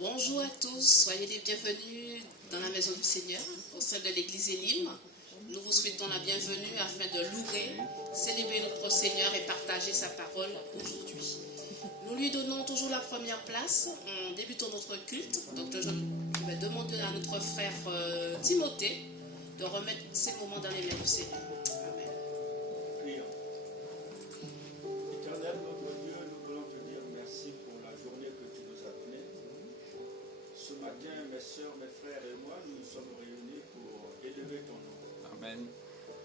Bonjour à tous, soyez les bienvenus dans la maison du Seigneur, au sein de l'église Elim. Nous vous souhaitons la bienvenue afin de louer, célébrer notre Seigneur et partager sa parole aujourd'hui. Nous lui donnons toujours la première place en débutant notre culte. Donc je vais demander à notre frère Timothée de remettre ces moments dans les mains du Seigneur. Amen. Prions. Éternel, notre Dieu, nous voulons te dire merci pour la journée que tu nous as donnée. Ce matin, mes soeurs, mes frères et moi, nous nous sommes réunis pour élever ton nom. Amen.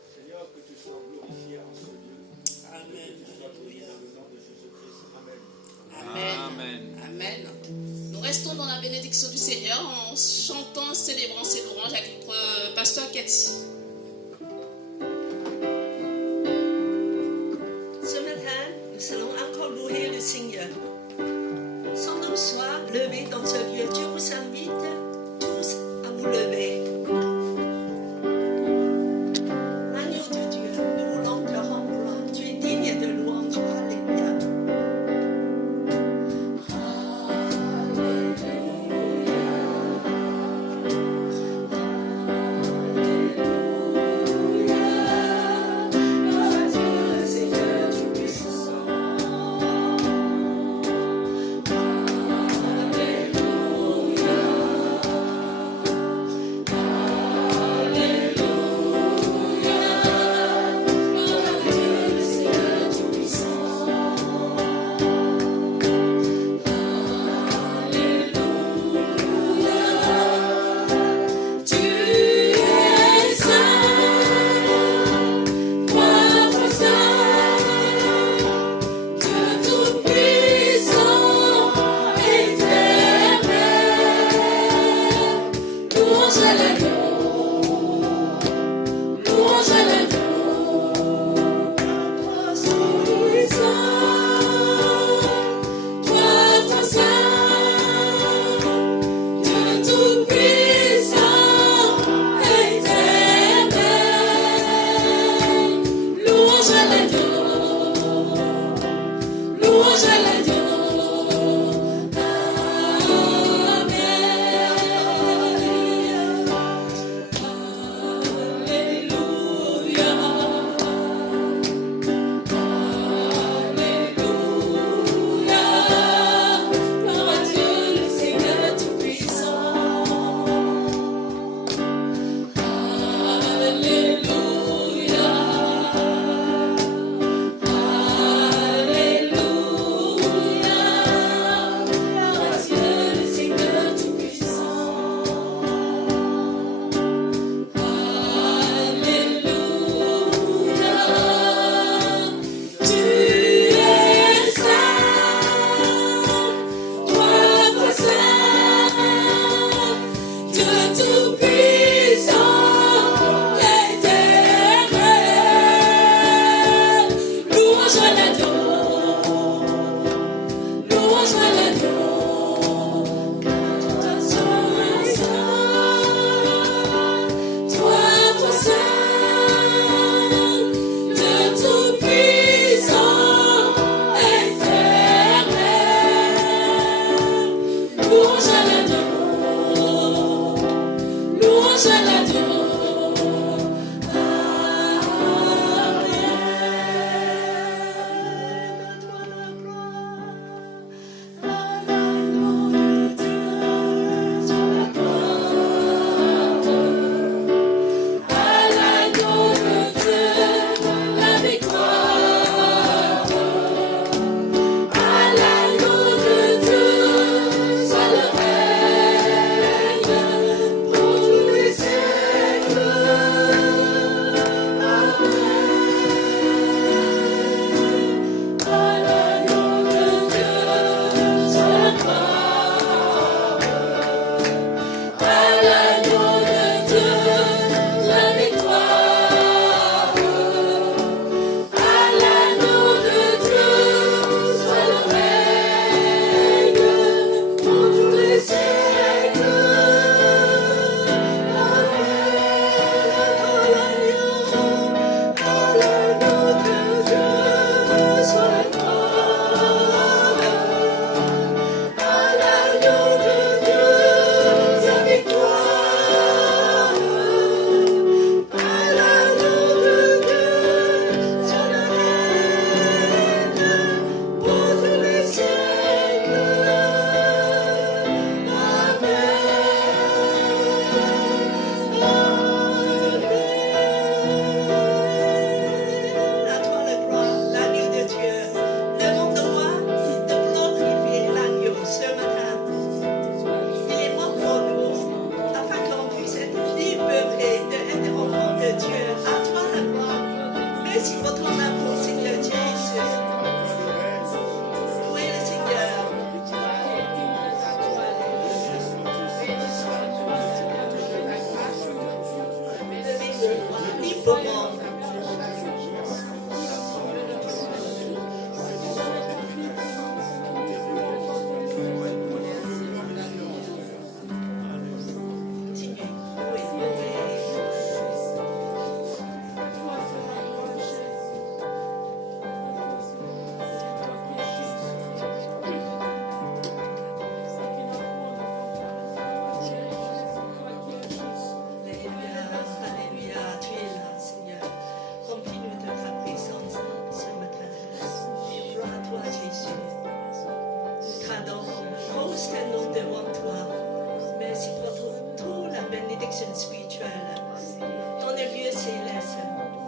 Seigneur, que tu sois glorifié en ce lieu. Amen. Que tu sois béni dans le nom de Jésus-Christ. Amen. Amen. Amen. Nous restons dans la bénédiction du Seigneur en chantant, célébrant ses louanges avec notre pasteur Cathy. Ce matin, nous allons encore louer le Seigneur. Son nom soit levé dans ce lieu. Dieu vous invite tous à vous lever. Agneau de Dieu, nous voulons te rendre gloire. Tu es digne de louange. Alléluia. À l'agneau de Dieu, soit le règne. Bourbon. Continue. Oui, Alléluia, Alléluia, tu es là, Seigneur. Remplis-nous de ta présence ce matin. Gloire à toi, Jésus. Nous t'adorons. Pose tes noms devant toi. Merci pour toute la bénédiction spirituelle. Dans les lieux célestes,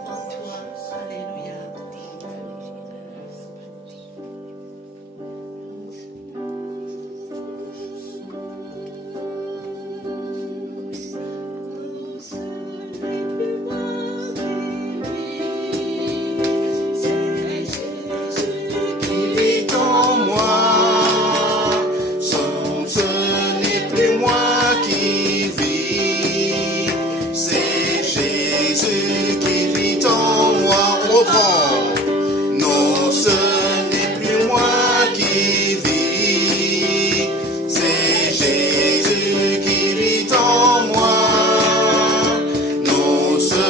en toi. Alléluia. Qui vit en moi, ce n'est plus moi qui vis, c'est Jésus qui vit en moi. Au grand, non, ce n'est plus moi qui vis, c'est Jésus qui vit en moi. Non, ce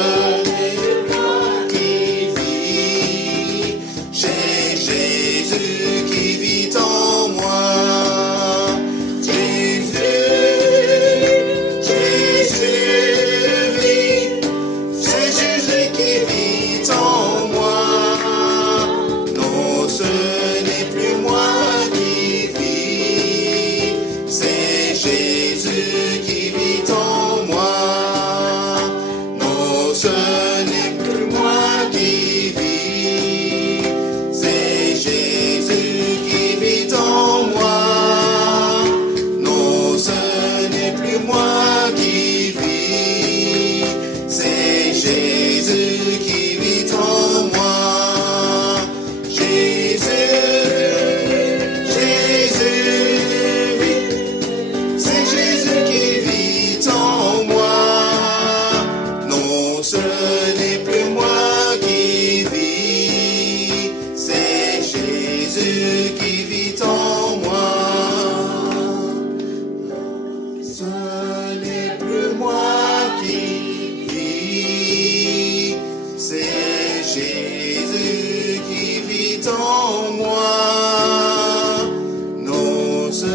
n'est plus moi qui vis, c'est Jésus qui vit en moi. Jésus vit, c'est Jésus qui vit en moi. Non, ce n'est plus moi qui vis, c'est Jésus qui vit en moi. Non, ce n'est plus moi qui vis, c'est Jésus qui vit en moi. Non, ce n'est plus moi qui vis, c'est Jésus qui vit en moi. Jésus vit, c'est Jésus qui vit en moi. Non, ce n'est plus moi qui vis, c'est Jésus qui vit en moi. Ce n'est plus moi qui vis, c'est Jésus qui vit en moi. Non, ce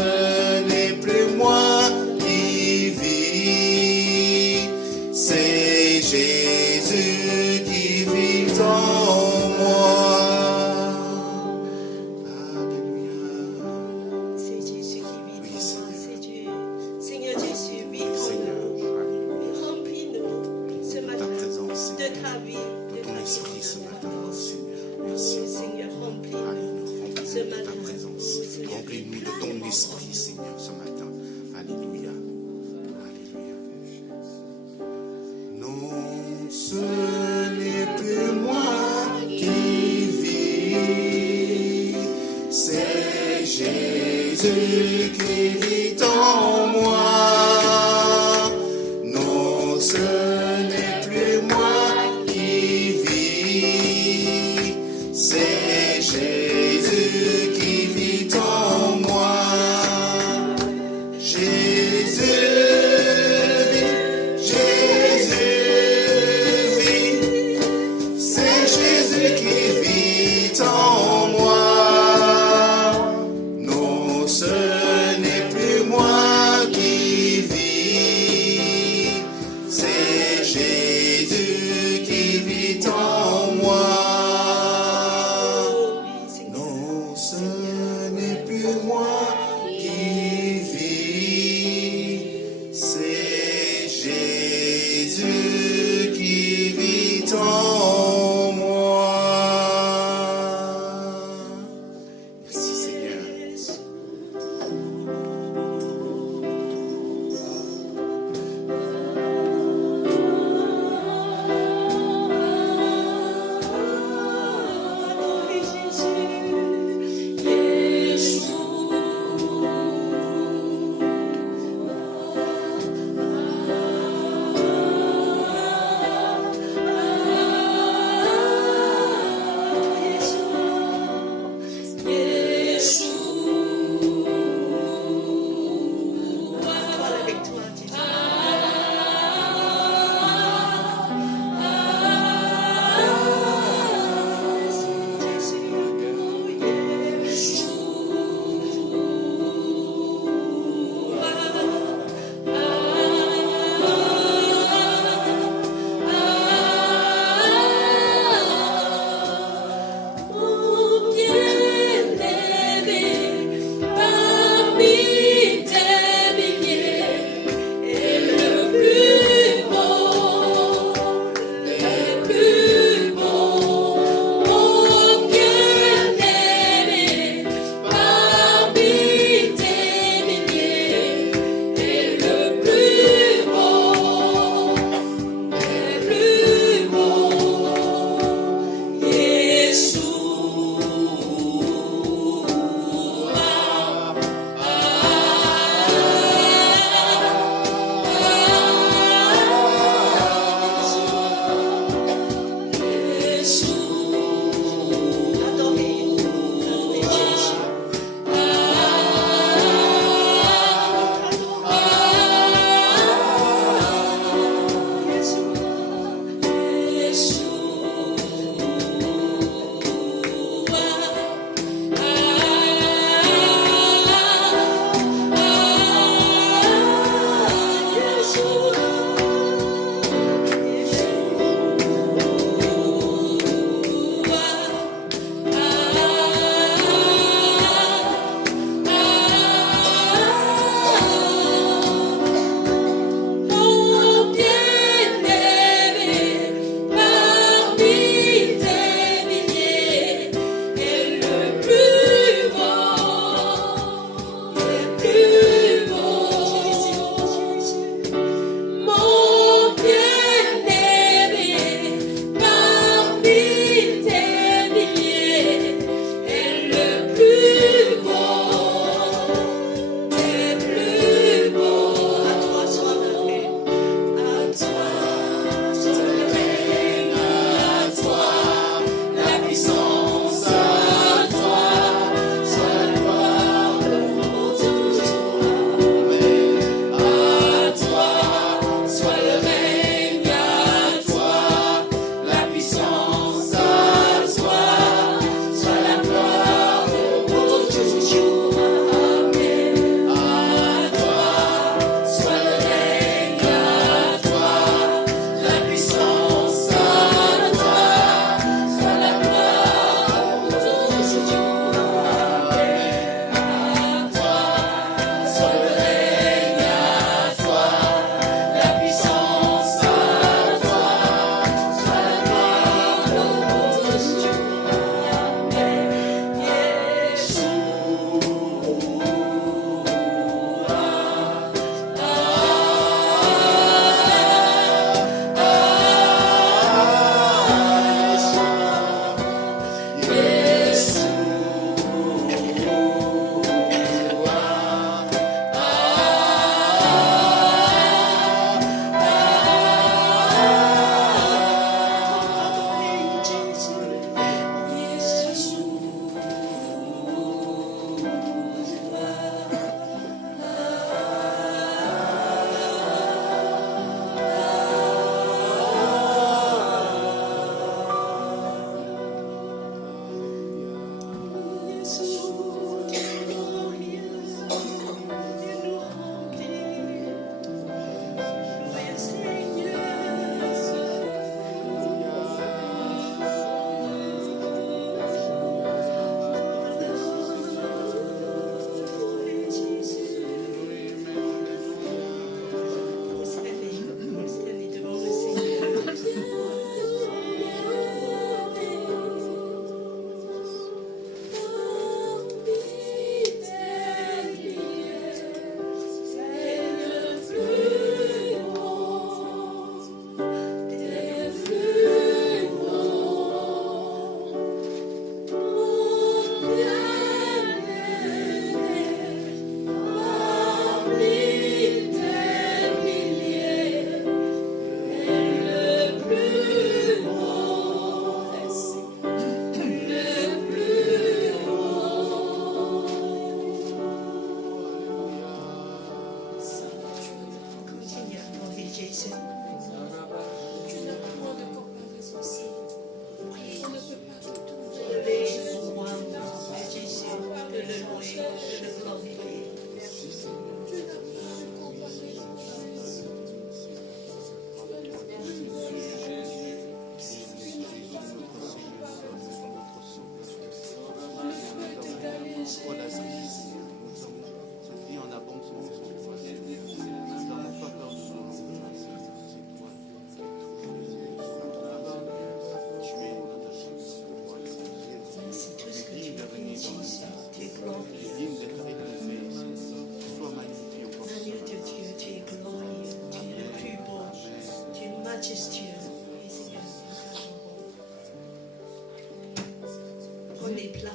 n'est plus moi qui vis, c'est Jésus qui vit en moi. Alléluia. C'est Jésus qui vit Oui, en moi. Seigneur. C'est Dieu. Seigneur Jésus, vit en Seigneur, nous. Remplis-nous ce ta matin présence, de ta vie, de de ton ta esprit ce vie. matin, Seigneur. Merci. Seigneur, remplis-nous Alléluia. ce Remplis-nous de ta matin. présence. Seigneur, Remplis-nous de ton esprit, Seigneur, ce matin. Alléluia. Alléluia. Non, ce n'est plus moi qui vis, c'est Jésus qui vit en moi. Non, ce n'est plus moi qui vis, c'est Jésus qui vit en moi. Jésus vit, c'est Jésus qui vit en moi. Non, ce n'est plus moi qui vis, c'est Jésus qui vit en moi. Non, ce n'est plus moi qui vis, c'est Jésus qui vit en moi. Merci Seigneur. Jésus,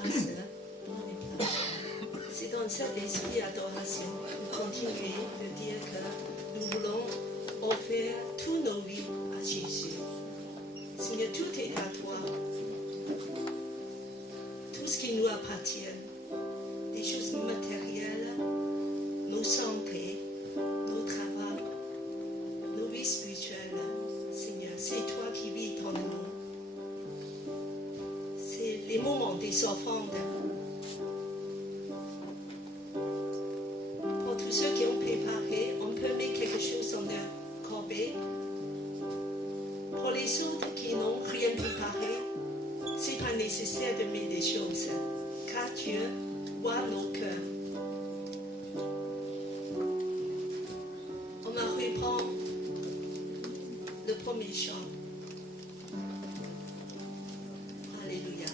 place. C'est dans cet esprit d'adoration de continuer de dire que nous voulons offrir tous nos vies à Jésus. Seigneur, tout est à toi. Tout ce qui nous appartient, des choses matérielles, nos santé, nos travaux, nos vies spirituelles. Seigneur, c'est toi qui vis en nous. C'est les moments des offrandes. Pour tous ceux qui ont préparé, on peut mettre quelque chose dans leur corbeille. Pour les autres qui n'ont rien préparé, c'est pas nécessaire de mettre des choses, car Dieu voit nos cœurs. On va reprendre le premier chant. Alléluia.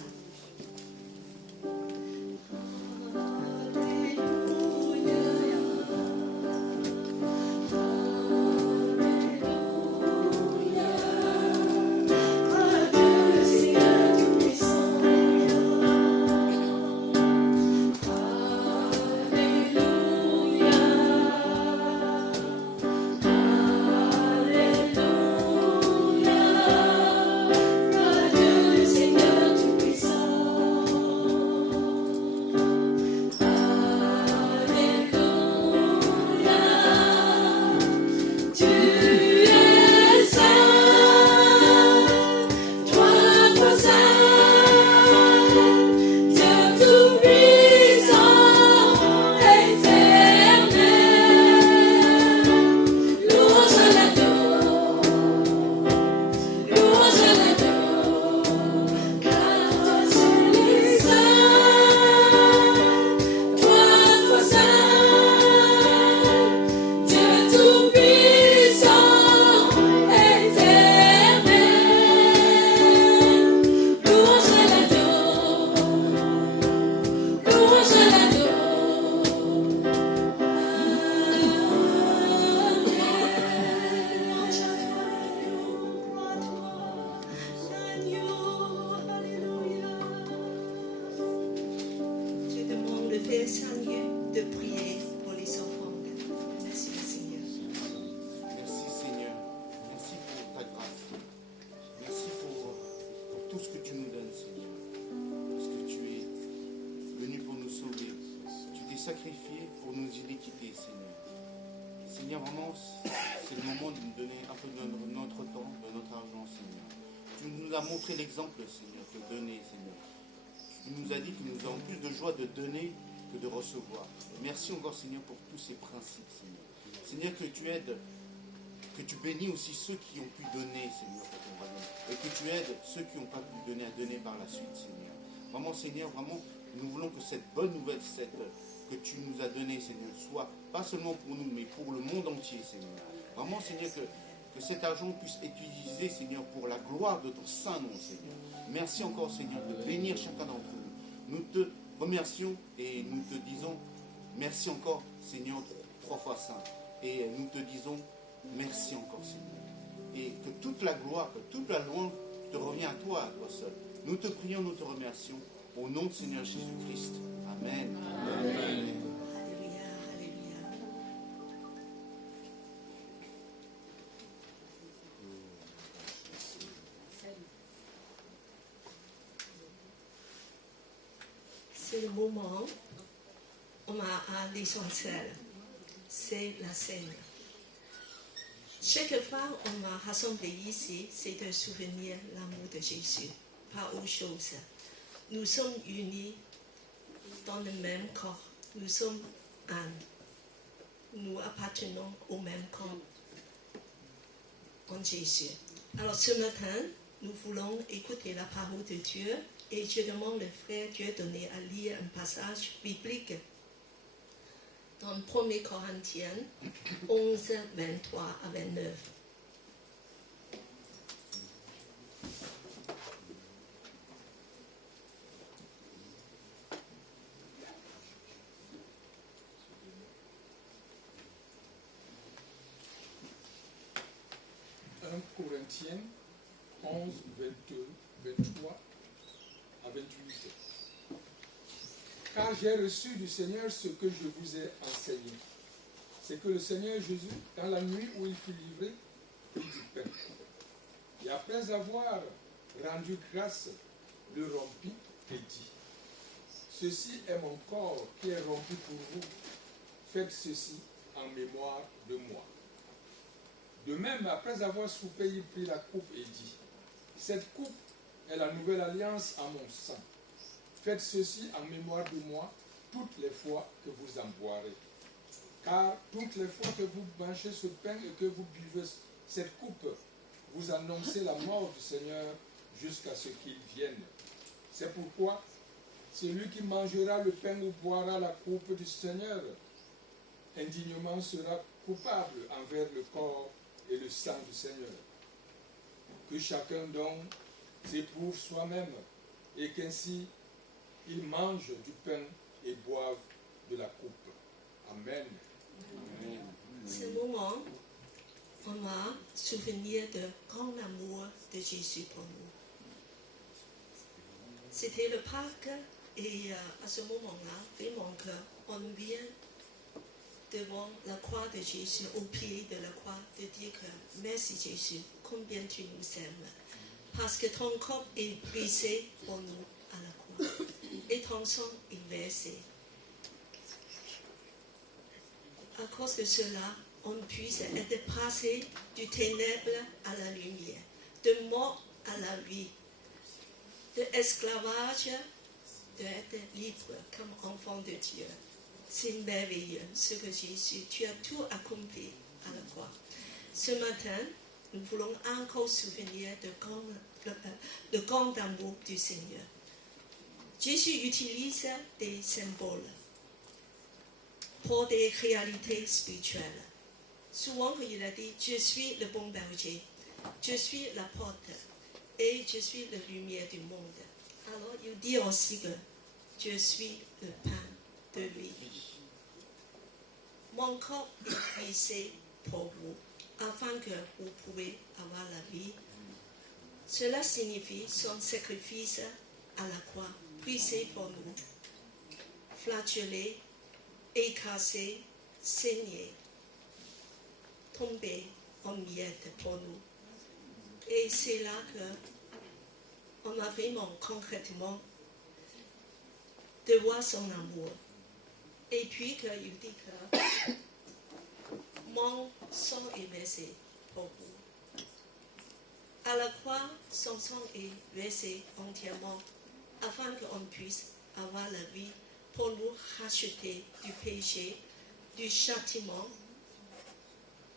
sacrifié pour nos iniquités, Seigneur. Seigneur, vraiment, c'est le moment de nous donner un peu de notre temps, de notre argent, Seigneur. Tu nous as montré l'exemple, Seigneur, de donner, Seigneur. Tu nous as dit que nous avons plus de joie de donner que de recevoir. Merci encore, Seigneur, pour tous ces principes, Seigneur. Seigneur, que tu aides, que tu bénis aussi ceux qui ont pu donner, Seigneur, pour ton royaume. Et que tu aides ceux qui n'ont pas pu donner à donner par la suite, Seigneur. Vraiment, Seigneur, vraiment, nous voulons que cette bonne nouvelle, que tu nous as donnée, Seigneur, soit pas seulement pour nous, mais pour le monde entier, Seigneur. Vraiment, Seigneur, que cet argent puisse être utilisé, Seigneur, pour la gloire de ton saint nom, Seigneur. Merci encore, Seigneur, de bénir chacun d'entre nous. Nous te remercions et nous te disons merci encore, Seigneur, 3 fois saint. Et nous te disons merci encore, Seigneur. Et que toute la gloire, que toute la louange te revient à toi seul. Nous te prions, nous te remercions. Au nom de Seigneur Jésus-Christ. Amen. Amen. Alléluia, alléluia. C'est le moment, on a à l'essentiel, c'est la scène. Chaque fois on va rassembler ici, c'est un souvenir l'amour de Jésus, pas autre chose. Nous sommes unis dans le même corps. Nous sommes un. Nous appartenons au même corps en Jésus. Alors ce matin, nous voulons écouter la parole de Dieu et je demande le frère Dieudonné à lire un passage biblique dans 1 Corinthiens 11, 23 à 29. Corinthiens 11, 22, 23 à 28. car j'ai reçu du Seigneur ce que je vous ai enseigné. C'est que le Seigneur Jésus, dans la nuit où il fut livré, prit du pain. Et après avoir rendu grâce, le rompit et dit, ceci est mon corps qui est rompu pour vous. Faites ceci en mémoire de moi. De même, après avoir soupé, il prit la coupe et dit, cette coupe est la nouvelle alliance en mon sang. Faites ceci en mémoire de moi toutes les fois que vous en boirez. Car toutes les fois que vous mangez ce pain et que vous buvez cette coupe, vous annoncez la mort du Seigneur jusqu'à ce qu'il vienne. C'est pourquoi celui qui mangera le pain ou boira la coupe du Seigneur indignement sera coupable envers le corps et le sang du Seigneur. Que chacun donc s'éprouve soi-même et qu'ainsi il mange du pain et boive de la coupe. Amen. Ce moment, on va souvenir de grand amour de Jésus pour nous. C'était le Pâques et à ce moment-là, vraiment on vient devant la croix de Jésus, au pied de la croix, de dire que merci Jésus, combien tu nous aimes. Parce que ton corps est brisé pour nous à la croix et ton sang est versé. À cause de cela, on puisse être passé du ténèbre à la lumière, de mort à la vie, de esclavage, d'être libre comme enfant de Dieu. C'est merveilleux ce que Jésus, tu as tout accompli à la croix. Ce matin, nous voulons encore souvenir de grand amour du Seigneur. Jésus utilise des symboles pour des réalités spirituelles. Souvent, il a dit, je suis le bon berger, je suis la porte et je suis la lumière du monde. Alors, il dit aussi que je suis le pain de vie. Mon corps est brisé pour vous, afin que vous pouvez avoir la vie. Cela signifie son sacrifice à la croix, brisé pour nous, flagellé, écrasé, saigné, tombé en miettes pour nous. Et c'est là qu'on a vraiment concrètement de voir son amour. Et puis qu'il dit que mon sang est versé pour vous. À la croix, son sang est versé entièrement afin qu'on puisse avoir la vie pour nous racheter du péché, du châtiment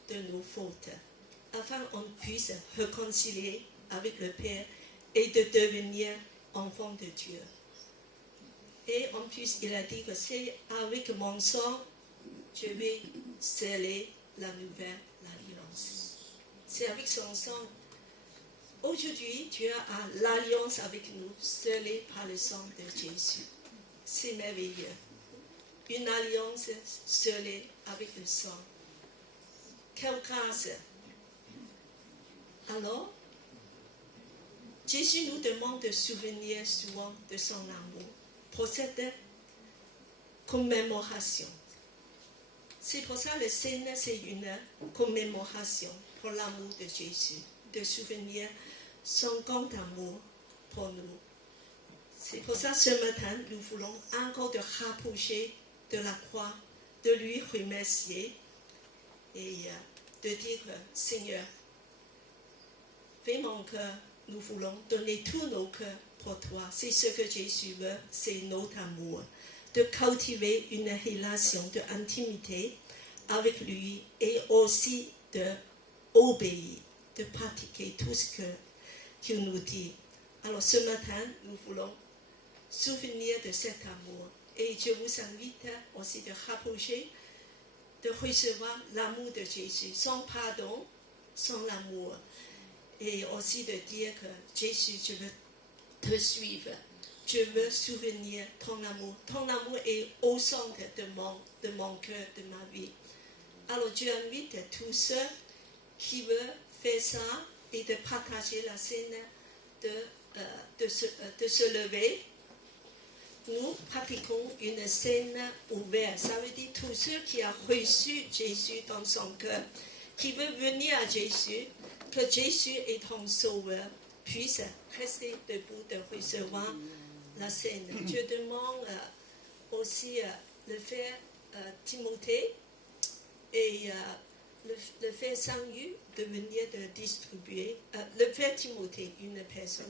de nos fautes, afin qu'on puisse réconcilier avec le Père et de devenir enfant de Dieu. Et en plus, il a dit que c'est avec mon sang, je vais sceller la nouvelle alliance. C'est avec son sang. Aujourd'hui, Dieu a l'alliance avec nous, scellée par le sang de Jésus. C'est merveilleux. Une alliance scellée avec le sang. Quelle grâce! Alors, Jésus nous demande de souvenir souvent de son amour pour cette commémoration. C'est pour ça que le Seigneur, c'est une commémoration pour l'amour de Jésus, de souvenir son grand amour pour nous. C'est pour ça que ce matin, nous voulons encore de rapprocher de la croix, de lui remercier et de dire, Seigneur, vraiment que nous voulons donner tous nos cœurs pour toi. C'est ce que Jésus veut, c'est notre amour. De cultiver une relation d'intimité avec lui et aussi d'obéir, de pratiquer tout ce qu'il nous dit. Alors ce matin, nous voulons souvenir de cet amour. Et je vous invite aussi de rapprocher, de recevoir l'amour de Jésus, son pardon, son amour. Et aussi de dire que Jésus, je veux te suivre. Je veux souvenir ton amour. Ton amour est au centre de mon cœur, de ma vie. Alors, je invite tous ceux qui veulent faire ça et de partager la scène, de se lever nous pratiquons une scène ouverte. Ça veut dire tous ceux qui ont reçu Jésus dans son cœur, qui veulent venir à Jésus, que Jésus est ton sauveur, puissent rester debout de recevoir la scène. Je demande aussi le frère Timothée et le frère Sang-Yu de venir de distribuer. Le frère Timothée, une personne.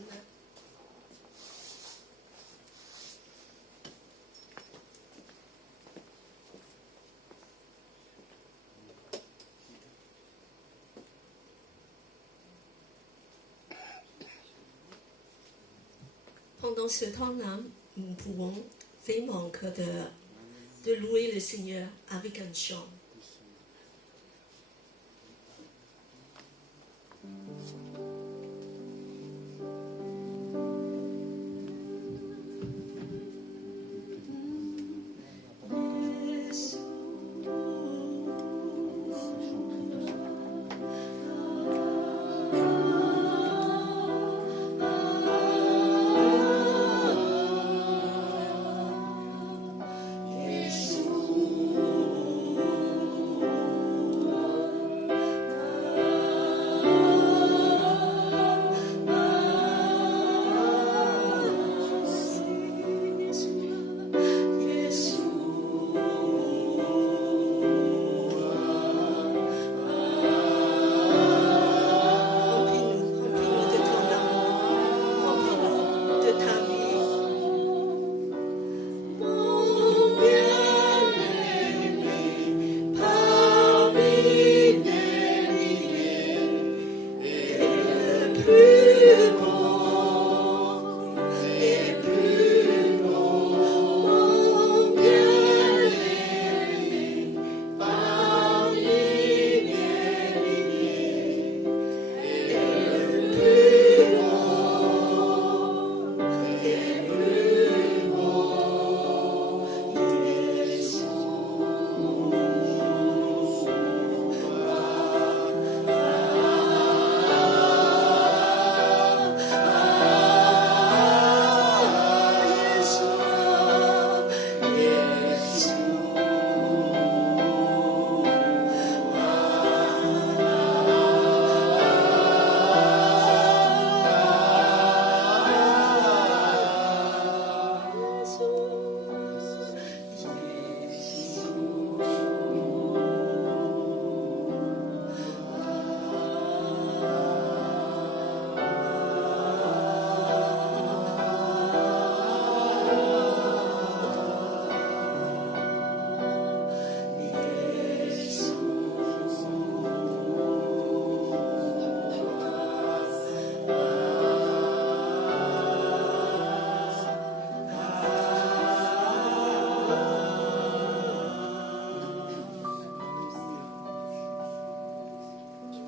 Pendant ce temps-là, nous pouvons vraiment que de louer le Seigneur avec un chant.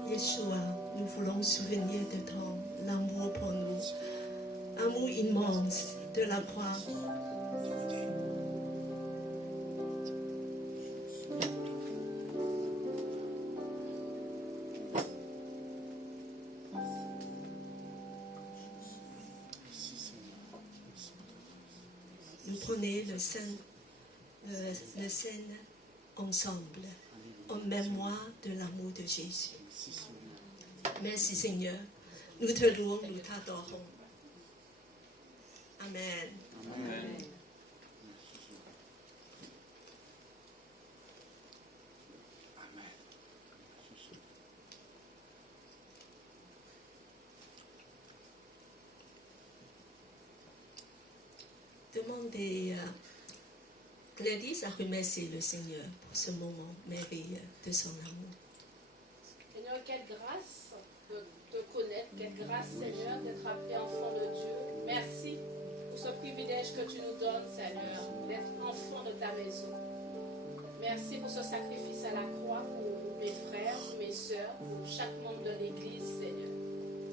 Yeshua, nous voulons souvenir de ton amour pour nous, amour immense de la croix. Nous prenons le scène ensemble, en mémoire de l'amour de Jésus. Merci Seigneur. Nous te louons, nous t'adorons. Amen. Amen. Demandez Gladys à remercier le Seigneur pour ce moment merveilleux de son amour. Seigneur, quelle grâce de te connaître, quelle grâce, Seigneur, d'être appelé enfant de Dieu. Merci pour ce privilège que tu nous donnes, Seigneur, d'être enfant de ta maison. Merci pour ce sacrifice à la croix pour mes frères, pour mes sœurs, pour chaque membre de l'Église, Seigneur.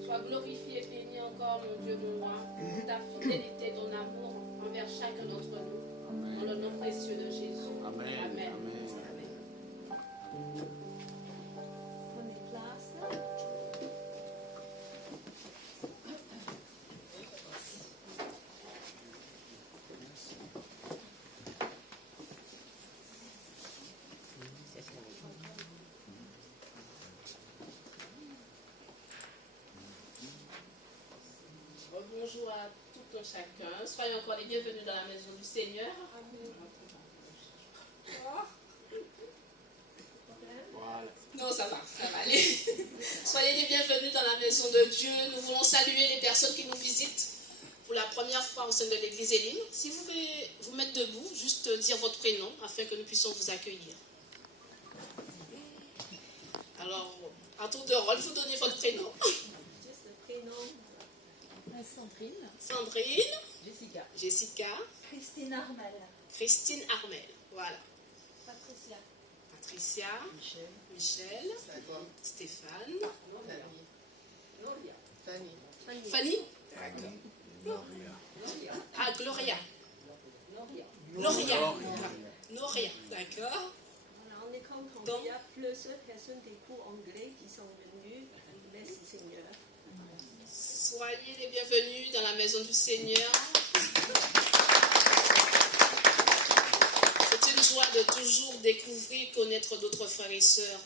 Sois glorifié et béni encore, mon Dieu, mon roi, pour ta fidélité, ton amour envers chacun d'entre nous. Dans le nom précieux de Jésus. Amen. Amen. Amen. Prenez place. bonjour à tout un chacun. Soyez encore les bienvenus dans la maison du Seigneur. Voilà. Non, ça va aller. Soyez les bienvenus dans la maison de Dieu. Nous voulons saluer les personnes qui nous visitent pour la première fois au sein de l'église Elim. Si vous pouvez vous mettre debout, juste dire votre prénom afin que nous puissions vous accueillir. Alors, à tour de rôle, vous donnez votre prénom. Juste le prénom. Sandrine. Sandrine. Jessica. Jessica. Christine Armel. Christine Armel. Voilà. Patricia. Patricia. Michel. Stéphane. Fanny. D'accord. Ah, Gloria. Noria. D'accord. Voilà, on est content. Donc- Il y a plusieurs personnes des cours anglais qui sont venues. Merci Seigneur. Soyez les bienvenus dans la maison du Seigneur. C'est une joie de toujours découvrir, connaître d'autres frères et sœurs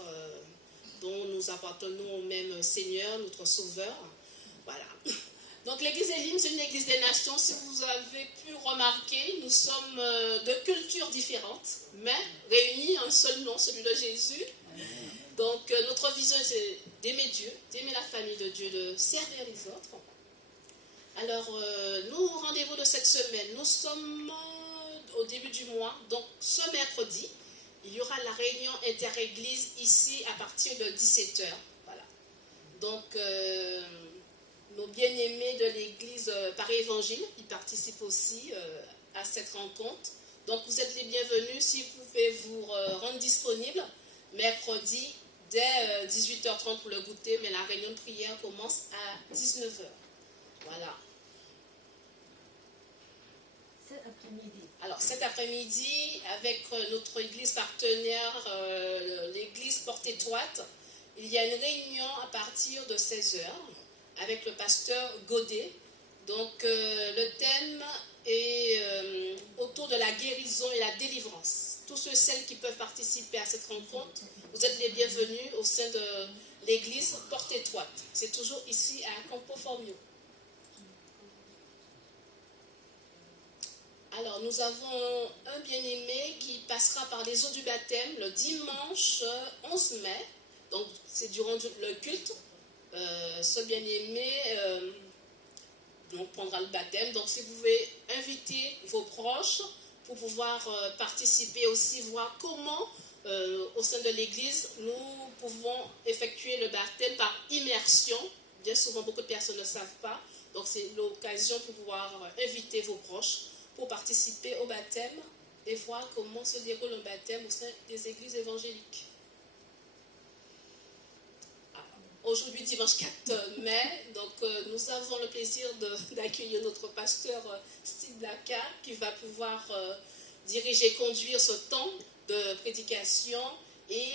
dont nous appartenons au même Seigneur, notre Sauveur. Voilà. Donc l'église Elim, c'est une église des nations. Si vous avez pu remarquer, nous sommes de cultures différentes, mais réunis en un seul nom, celui de Jésus. Donc notre vision, c'est d'aimer Dieu, d'aimer la famille de Dieu, de servir les autres. Alors, nous, rendez-vous de cette semaine, nous sommes au début du mois, donc ce mercredi, il y aura la réunion inter-église ici à partir de 17h. Voilà. Donc, nos bien-aimés de l'église Paris Évangile, ils participent aussi à cette rencontre. Donc, vous êtes les bienvenus si vous pouvez vous rendre disponible mercredi dès 18h30 pour le goûter, mais la réunion de prière commence à 19h. Voilà. Cet après-midi. Alors cet après-midi, avec notre église partenaire, l'église Porte Étroite, il y a une réunion à partir de 16h avec le pasteur Godet. Donc le thème est autour de la guérison et la délivrance. Tous ceux et celles qui peuvent participer à cette rencontre, vous êtes les bienvenus au sein de l'église Porte Étroite. C'est toujours ici à Campo Formio. Alors, nous avons un bien-aimé qui passera par les eaux du baptême le dimanche 11 mai. Donc, c'est durant le culte. Ce bien-aimé prendra le baptême. Donc, si vous pouvez inviter vos proches pour pouvoir participer aussi, voir comment, au sein de l'Église, nous pouvons effectuer le baptême par immersion. Bien souvent, beaucoup de personnes ne savent pas. Donc, c'est l'occasion pour pouvoir inviter vos proches pour participer au baptême et voir comment se déroule un baptême au sein des églises évangéliques. Aujourd'hui, dimanche 4 mai, donc, nous avons le plaisir d'accueillir notre pasteur Steve Blaka qui va pouvoir diriger, conduire ce temps de prédication et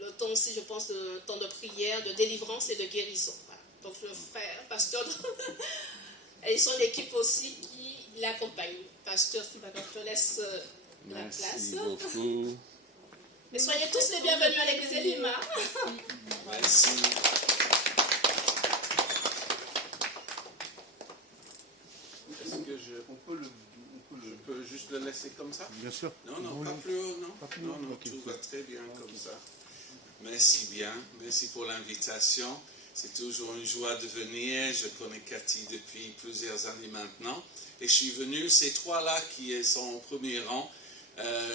le temps aussi, je pense, de temps de prière, de délivrance et de guérison. Voilà. Donc le frère, pasteur, et son équipe aussi qui l'accompagne. Pasteur, je te laisse la place. Merci beaucoup. Et soyez tous les bienvenus à l'église Elim. Merci. Est-ce que je peux juste le laisser comme ça? Bien sûr. Non, pas plus haut, non? Pas plus haut, Non, ok. tout va très bien comme ça. Merci bien, merci pour l'invitation. C'est toujours une joie de venir. Je connais Cathy depuis plusieurs années maintenant. Et je suis venu, ces trois-là qui sont au premier rang,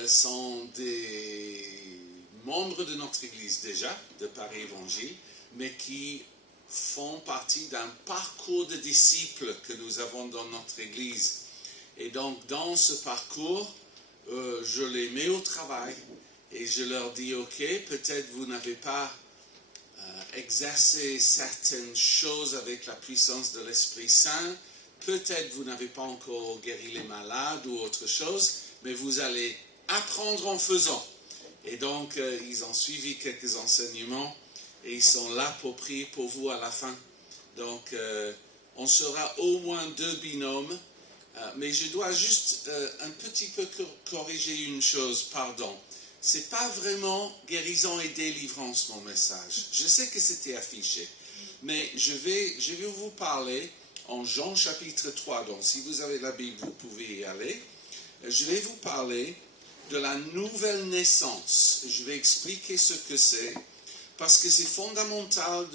sont des membres de notre église déjà, de Paris Évangile, mais qui font partie d'un parcours de disciples que nous avons dans notre église. Et donc, dans ce parcours, je les mets au travail et je leur dis, ok, peut-être vous n'avez pas exercé certaines choses avec la puissance de l'Esprit Saint, peut-être vous n'avez pas encore guéri les malades ou autre chose, mais vous allez apprendre en faisant. Et donc, ils ont suivi quelques enseignements et ils sont là pour prier pour vous à la fin. Donc, on sera au moins 2 binômes, mais je dois juste un petit peu corriger une chose, pardon. C'est pas vraiment guérison et délivrance mon message. Je sais que c'était affiché, mais je vais vous parler en Jean chapitre 3. Donc si vous avez la Bible, vous pouvez y aller. Je vais vous parler de la nouvelle naissance. Je vais expliquer ce que c'est, parce que c'est fondamental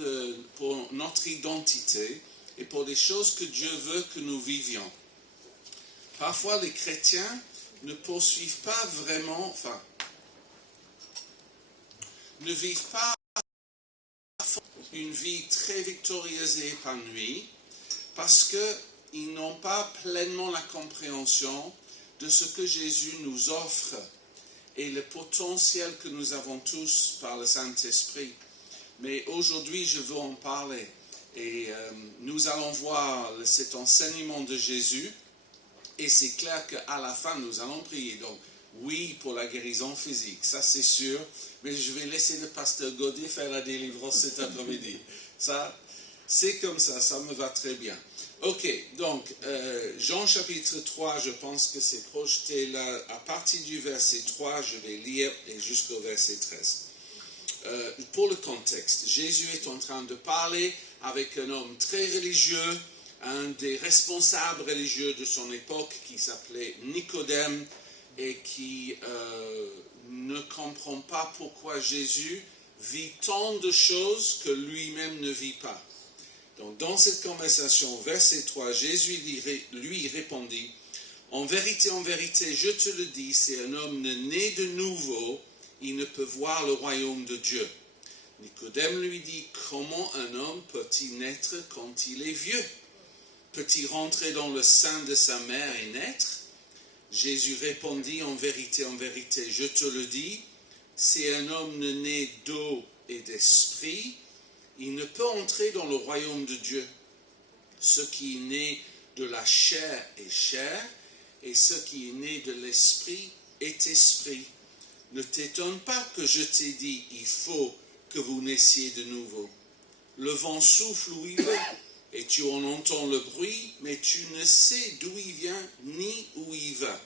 pour notre identité et pour les choses que Dieu veut que nous vivions. Parfois, les chrétiens ne poursuivent pas vraiment, ne vivent pas une vie très victorieuse et épanouie, parce qu'ils n'ont pas pleinement la compréhension de ce que Jésus nous offre et le potentiel que nous avons tous par le Saint-Esprit. Mais aujourd'hui, je veux en parler. Et nous allons voir cet enseignement de Jésus. Et c'est clair qu'à la fin, nous allons prier. Donc, oui, pour la guérison physique, ça c'est sûr. Mais je vais laisser le pasteur Godet faire la délivrance cet après-midi. Ça, c'est comme ça me va très bien. Ok, donc, Jean chapitre 3, je pense que c'est projeté là, à partir du verset 3, je vais lire et jusqu'au verset 13. Pour le contexte, Jésus est en train de parler avec un homme très religieux, un des responsables religieux de son époque qui s'appelait Nicodème et qui ne comprend pas pourquoi Jésus vit tant de choses que lui-même ne vit pas. Donc, dans cette conversation, verset 3, Jésus lui répondit, « En vérité, je te le dis, si un homme ne naît de nouveau, il ne peut voir le royaume de Dieu. » Nicodème lui dit, « Comment un homme peut-il naître quand il est vieux? Peut-il rentrer dans le sein de sa mère et naître? » Jésus répondit, « En vérité, je te le dis, si un homme ne naît d'eau et d'esprit, il ne peut entrer dans le royaume de Dieu. Ce qui est né de la chair est chair, et ce qui est né de l'esprit est esprit. Ne t'étonne pas que je t'ai dit, il faut que vous naissiez de nouveau. Le vent souffle où il veut, et tu en entends le bruit, mais tu ne sais d'où il vient ni où il va.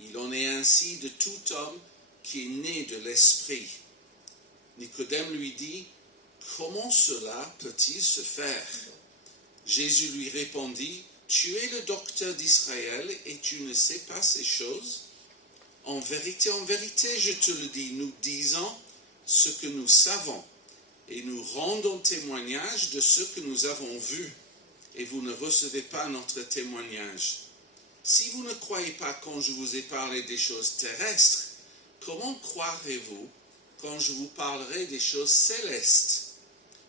Il en est ainsi de tout homme qui est né de l'esprit. » Nicodème lui dit, « Comment cela peut-il se faire? » Jésus lui répondit, « Tu es le docteur d'Israël et tu ne sais pas ces choses? En vérité, je te le dis, nous disons ce que nous savons et nous rendons témoignage de ce que nous avons vu, et vous ne recevez pas notre témoignage. Si vous ne croyez pas quand je vous ai parlé des choses terrestres, comment croirez-vous quand je vous parlerai des choses célestes?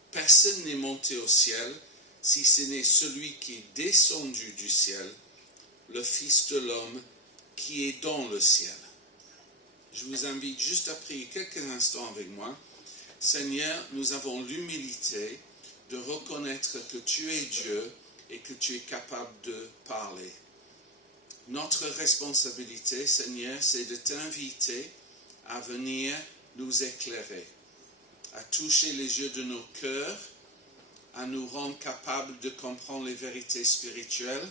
Personne n'est monté au ciel, si ce n'est celui qui est descendu du ciel, le Fils de l'homme qui est dans le ciel. » Je vous invite juste à prier quelques instants avec moi. Seigneur, nous avons l'humilité de reconnaître que tu es Dieu et que tu es capable de parler. Notre responsabilité, Seigneur, c'est de t'inviter à venir nous éclairer, à toucher les yeux de nos cœurs, à nous rendre capables de comprendre les vérités spirituelles,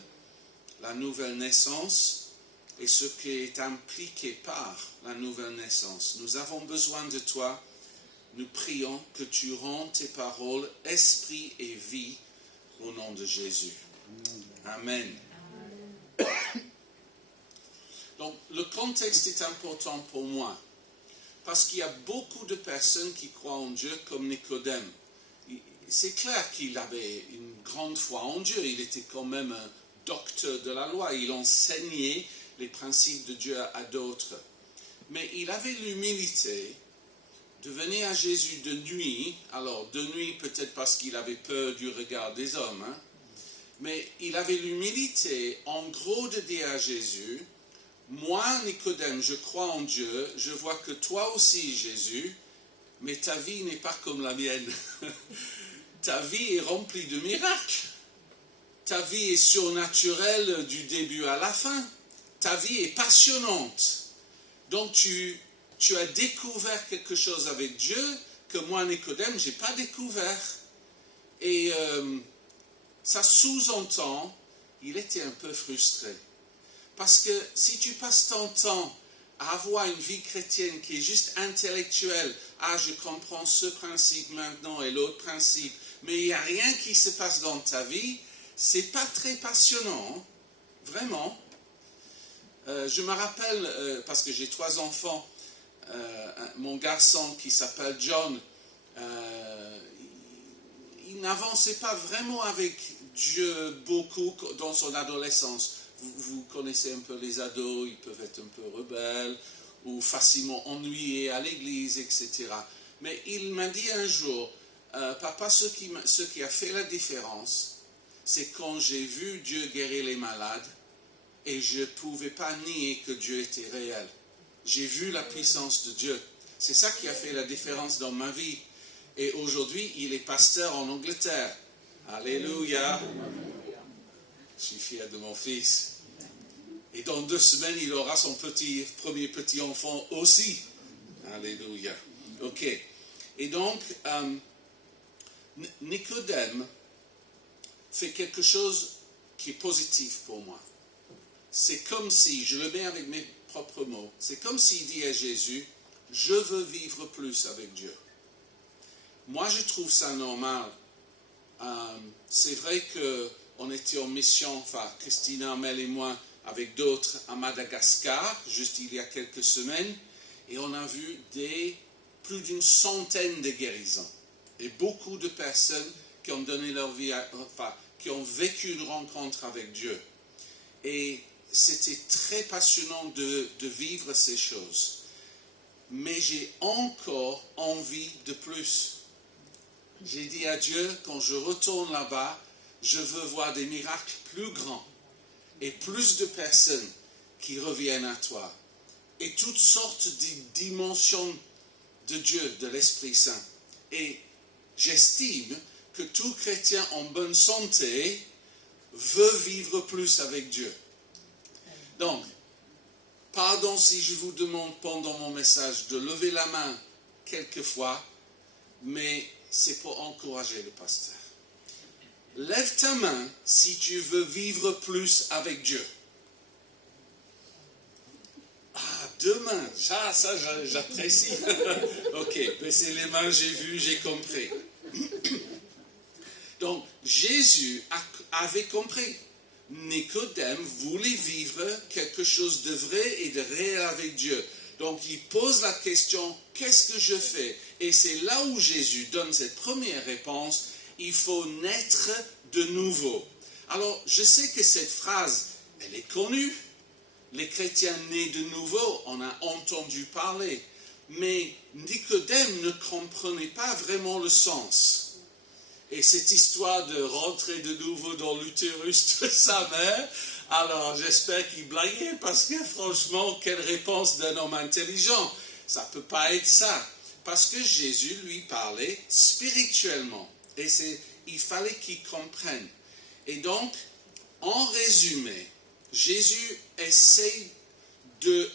la nouvelle naissance et ce qui est impliqué par la nouvelle naissance. Nous avons besoin de toi. Nous prions que tu rendes tes paroles, esprit et vie, au nom de Jésus. Amen. Donc, le contexte est important pour moi, parce qu'il y a beaucoup de personnes qui croient en Dieu comme Nicodème. C'est clair qu'il avait une grande foi en Dieu, il était quand même un docteur de la loi, il enseignait les principes de Dieu à d'autres. Mais il avait l'humilité de venir à Jésus de nuit, alors de nuit peut-être parce qu'il avait peur du regard des hommes, mais il avait l'humilité en gros de dire à Jésus, « Moi, Nicodème, je crois en Dieu, je vois que toi aussi, Jésus, mais ta vie n'est pas comme la mienne. Ta vie est remplie de miracles. Ta vie est surnaturelle du début à la fin. Ta vie est passionnante. Donc tu as découvert quelque chose avec Dieu que moi, Nicodème, je n'ai pas découvert. » Et ça sous-entend, il était un peu frustré. Parce que si tu passes ton temps à avoir une vie chrétienne qui est juste intellectuelle, « Ah, je comprends ce principe maintenant et l'autre principe », mais il n'y a rien qui se passe dans ta vie, c'est pas très passionnant, hein, vraiment. Je me rappelle, parce que j'ai 3 enfants, mon garçon qui s'appelle John, il n'avançait pas vraiment avec Dieu beaucoup dans son adolescence. Vous connaissez un peu les ados, ils peuvent être un peu rebelles ou facilement ennuyés à l'église, etc. Mais il m'a dit un jour, papa, ce qui a fait la différence, c'est quand j'ai vu Dieu guérir les malades et je ne pouvais pas nier que Dieu était réel. J'ai vu la puissance de Dieu. C'est ça qui a fait la différence dans ma vie. Et aujourd'hui, il est pasteur en Angleterre. Alléluia. Je suis fier de mon fils. Et dans 2 semaines, il aura son premier petit enfant aussi. Alléluia. Ok. Et donc, Nicodème fait quelque chose qui est positif pour moi. C'est comme si, je le mets avec mes propres mots, c'est comme s'il dit à Jésus, je veux vivre plus avec Dieu. Moi, je trouve ça normal. C'est vrai qu'on était en mission, enfin, Christina, Mel et moi, avec d'autres à Madagascar, juste il y a quelques semaines, et on a vu plus d'une centaine de guérisons. Et beaucoup de personnes qui ont donné leur vie, qui ont vécu une rencontre avec Dieu. Et c'était très passionnant de vivre ces choses. Mais j'ai encore envie de plus. J'ai dit à Dieu, quand je retourne là-bas, je veux voir des miracles plus grands et plus de personnes qui reviennent à toi. Et toutes sortes de dimensions de Dieu, de l'Esprit Saint. Et j'estime que tout chrétien en bonne santé veut vivre plus avec Dieu. Donc, pardon si je vous demande pendant mon message de lever la main quelquefois, mais c'est pour encourager le pasteur. Lève ta main si tu veux vivre plus avec Dieu. Ah, 2 mains, ça j'apprécie. Ok, baissez les mains, j'ai vu, j'ai compris. Donc, Jésus avait compris. Nicodème voulait vivre quelque chose de vrai et de réel avec Dieu. Donc, il pose la question, qu'est-ce que je fais? Et c'est là où Jésus donne cette première réponse, il faut naître de nouveau. Alors, je sais que cette phrase, elle est connue. Les chrétiens nés de nouveau, on a entendu parler. Mais Nicodème ne comprenait pas vraiment le sens. Et cette histoire de rentrer de nouveau dans l'utérus de sa mère, alors j'espère qu'il blaguait parce que franchement, quelle réponse d'un homme intelligent. Ça ne peut pas être ça. Parce que Jésus lui parlait spirituellement. Et il fallait qu'il comprenne. Et donc, en résumé, Jésus essaie de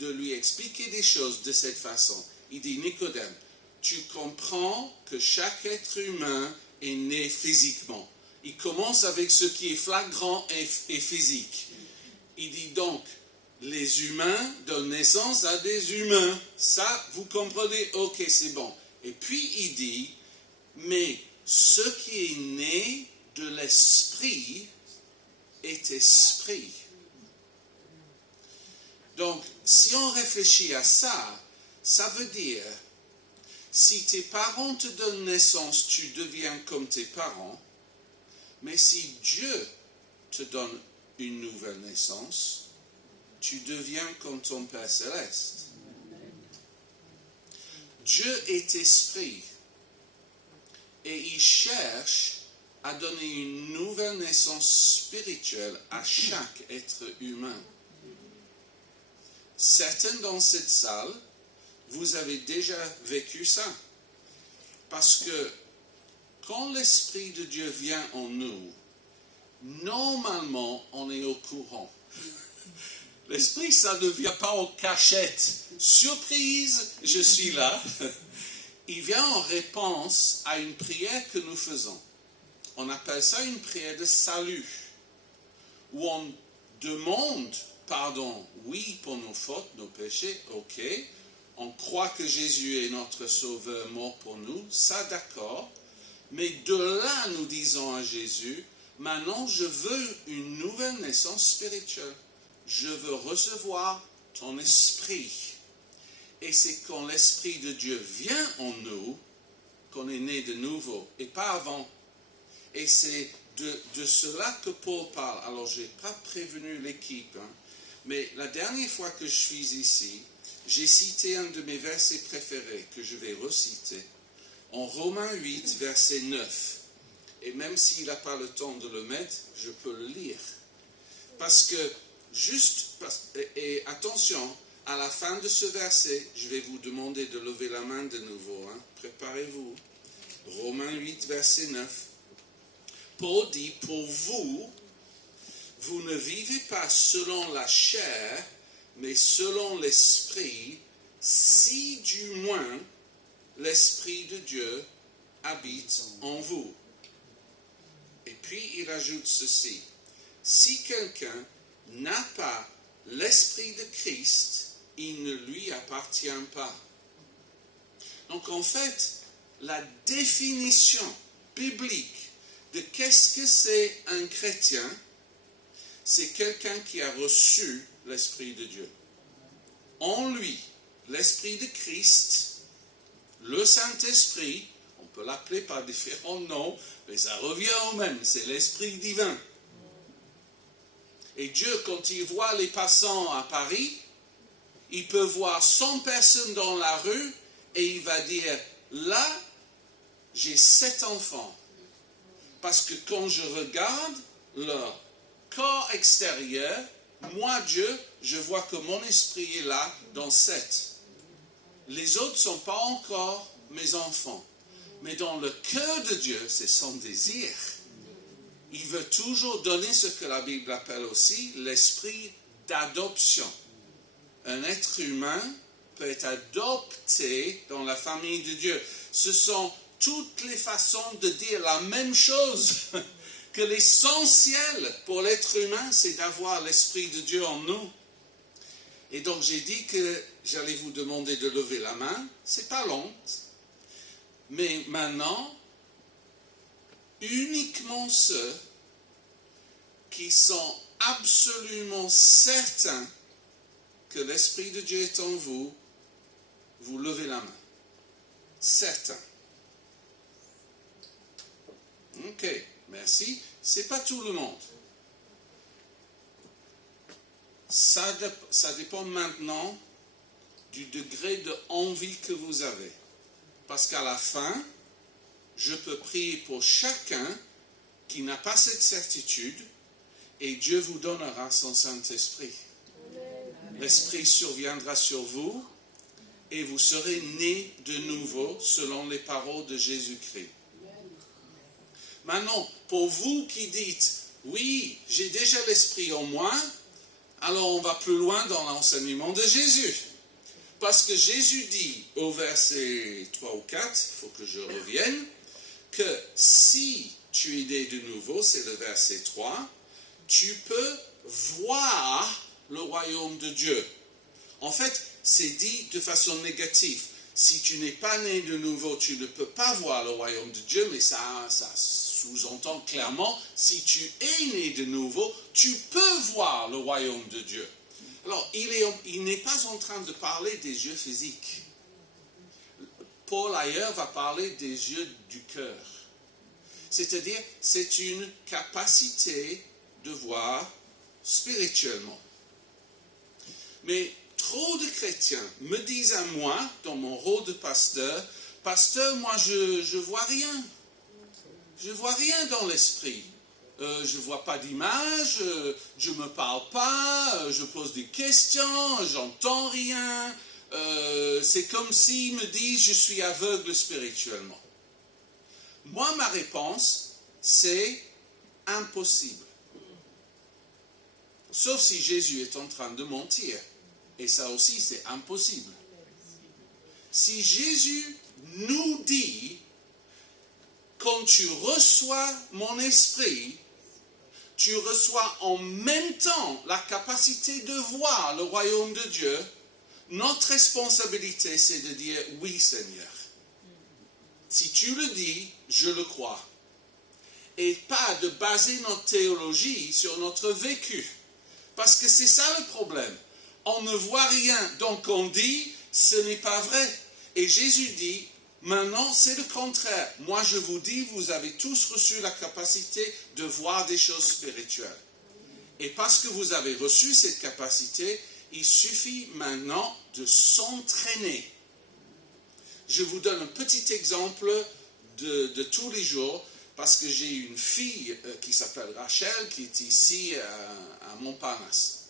lui expliquer des choses de cette façon. Il dit, Nicodème, tu comprends que chaque être humain est né physiquement. Il commence avec ce qui est flagrant et physique. Il dit donc, les humains donnent naissance à des humains. Ça, vous comprenez? Ok, c'est bon. Et puis il dit, mais ce qui est né de l'esprit est esprit. Donc, si on réfléchit à ça, ça veut dire, si tes parents te donnent naissance, tu deviens comme tes parents, mais si Dieu te donne une nouvelle naissance, tu deviens comme ton Père Céleste. Dieu est esprit et il cherche à donner une nouvelle naissance spirituelle à chaque être humain. Certains dans cette salle, vous avez déjà vécu ça. Parce que quand l'Esprit de Dieu vient en nous, normalement, on est au courant. L'Esprit, ça ne vient pas en cachette. Surprise, je suis là. Il vient en réponse à une prière que nous faisons. On appelle ça une prière de salut, où on demande pardon, oui, pour nos fautes, nos péchés, ok. On croit que Jésus est notre sauveur mort pour nous, ça d'accord. Mais de là, nous disons à Jésus, Maintenant, je veux une nouvelle naissance spirituelle. Je veux recevoir ton esprit. Et c'est quand l'Esprit de Dieu vient en nous qu'on est né de nouveau, et pas avant. Et c'est de cela que Paul parle. Alors, je n'ai pas prévenu l'équipe, mais la dernière fois que je suis ici, j'ai cité un de mes versets préférés que je vais reciter, en Romains 8, verset 9. Et même s'il n'a pas le temps de le mettre, je peux le lire. Parce que, et attention, à la fin de ce verset, je vais vous demander de lever la main de nouveau. Préparez-vous. Romains 8, verset 9. Paul dit, pour vous, vous ne vivez pas selon la chair, mais selon l'esprit, si du moins l'Esprit de Dieu habite en vous. Et puis il ajoute ceci, si quelqu'un n'a pas l'Esprit de Christ, il ne lui appartient pas. Donc en fait, la définition biblique de qu'est-ce que c'est un chrétien, c'est quelqu'un qui a reçu l'Esprit de Dieu. En lui, l'Esprit de Christ, le Saint-Esprit, on peut l'appeler par différents noms, mais ça revient au même, c'est l'Esprit divin. Et Dieu, quand il voit les passants à Paris, il peut voir 100 personnes dans la rue et il va dire, là, j'ai 7 enfants. Parce que quand je regarde leur corps extérieur, moi, Dieu, je vois que mon esprit est là dans 7. Les autres ne sont pas encore mes enfants. Mais dans le cœur de Dieu, c'est son désir. Il veut toujours donner ce que la Bible appelle aussi l'esprit d'adoption. Un être humain peut être adopté dans la famille de Dieu. Ce sont toutes les façons de dire la même chose, que l'essentiel pour l'être humain, c'est d'avoir l'Esprit de Dieu en nous. Et donc j'ai dit que j'allais vous demander de lever la main, c'est pas long, mais maintenant, uniquement ceux qui sont absolument certains que l'Esprit de Dieu est en vous, vous levez la main. Certains. Ok, merci. C'est pas tout le monde. Ça dépend maintenant du degré de envie que vous avez. Parce qu'à la fin, je peux prier pour chacun qui n'a pas cette certitude et Dieu vous donnera son Saint-Esprit. L'Esprit surviendra sur vous et vous serez nés de nouveau selon les paroles de Jésus-Christ. Maintenant, pour vous qui dites, oui, j'ai déjà l'Esprit en moi, alors on va plus loin dans l'enseignement de Jésus. Parce que Jésus dit au verset 3 ou 4, il faut que je revienne, que si tu es né de nouveau, c'est le verset 3, tu peux voir le royaume de Dieu. En fait, c'est dit de façon négative. Si tu n'es pas né de nouveau, tu ne peux pas voir le royaume de Dieu, mais ça sous-entend clairement, si tu es né de nouveau, tu peux voir le royaume de Dieu. Alors, il n'est pas en train de parler des yeux physiques. Paul ailleurs va parler des yeux du cœur. C'est-à-dire, c'est une capacité de voir spirituellement. Mais trop de chrétiens me disent à moi, dans mon rôle de pasteur, moi je vois rien. Je vois rien dans l'esprit. Je ne vois pas d'image, je ne me parle pas, je pose des questions, j'entends rien. C'est comme s'ils me disent je suis aveugle spirituellement. Moi, ma réponse, c'est impossible. Sauf si Jésus est en train de mentir. Et ça aussi, c'est impossible. Si Jésus nous dit, quand tu reçois mon esprit, tu reçois en même temps la capacité de voir le royaume de Dieu, notre responsabilité, c'est de dire oui, Seigneur. Si tu le dis, je le crois. et pas de baser notre théologie sur notre vécu. Parce que c'est ça le problème. On ne voit rien, donc on dit, ce n'est pas vrai. Et Jésus dit, maintenant c'est le contraire. Moi je vous dis, vous avez tous reçu la capacité de voir des choses spirituelles. Et parce que vous avez reçu cette capacité, il suffit maintenant de s'entraîner. Je vous donne un petit exemple de tous les jours, parce que j'ai une fille qui s'appelle Rachel, qui est ici à Montparnasse.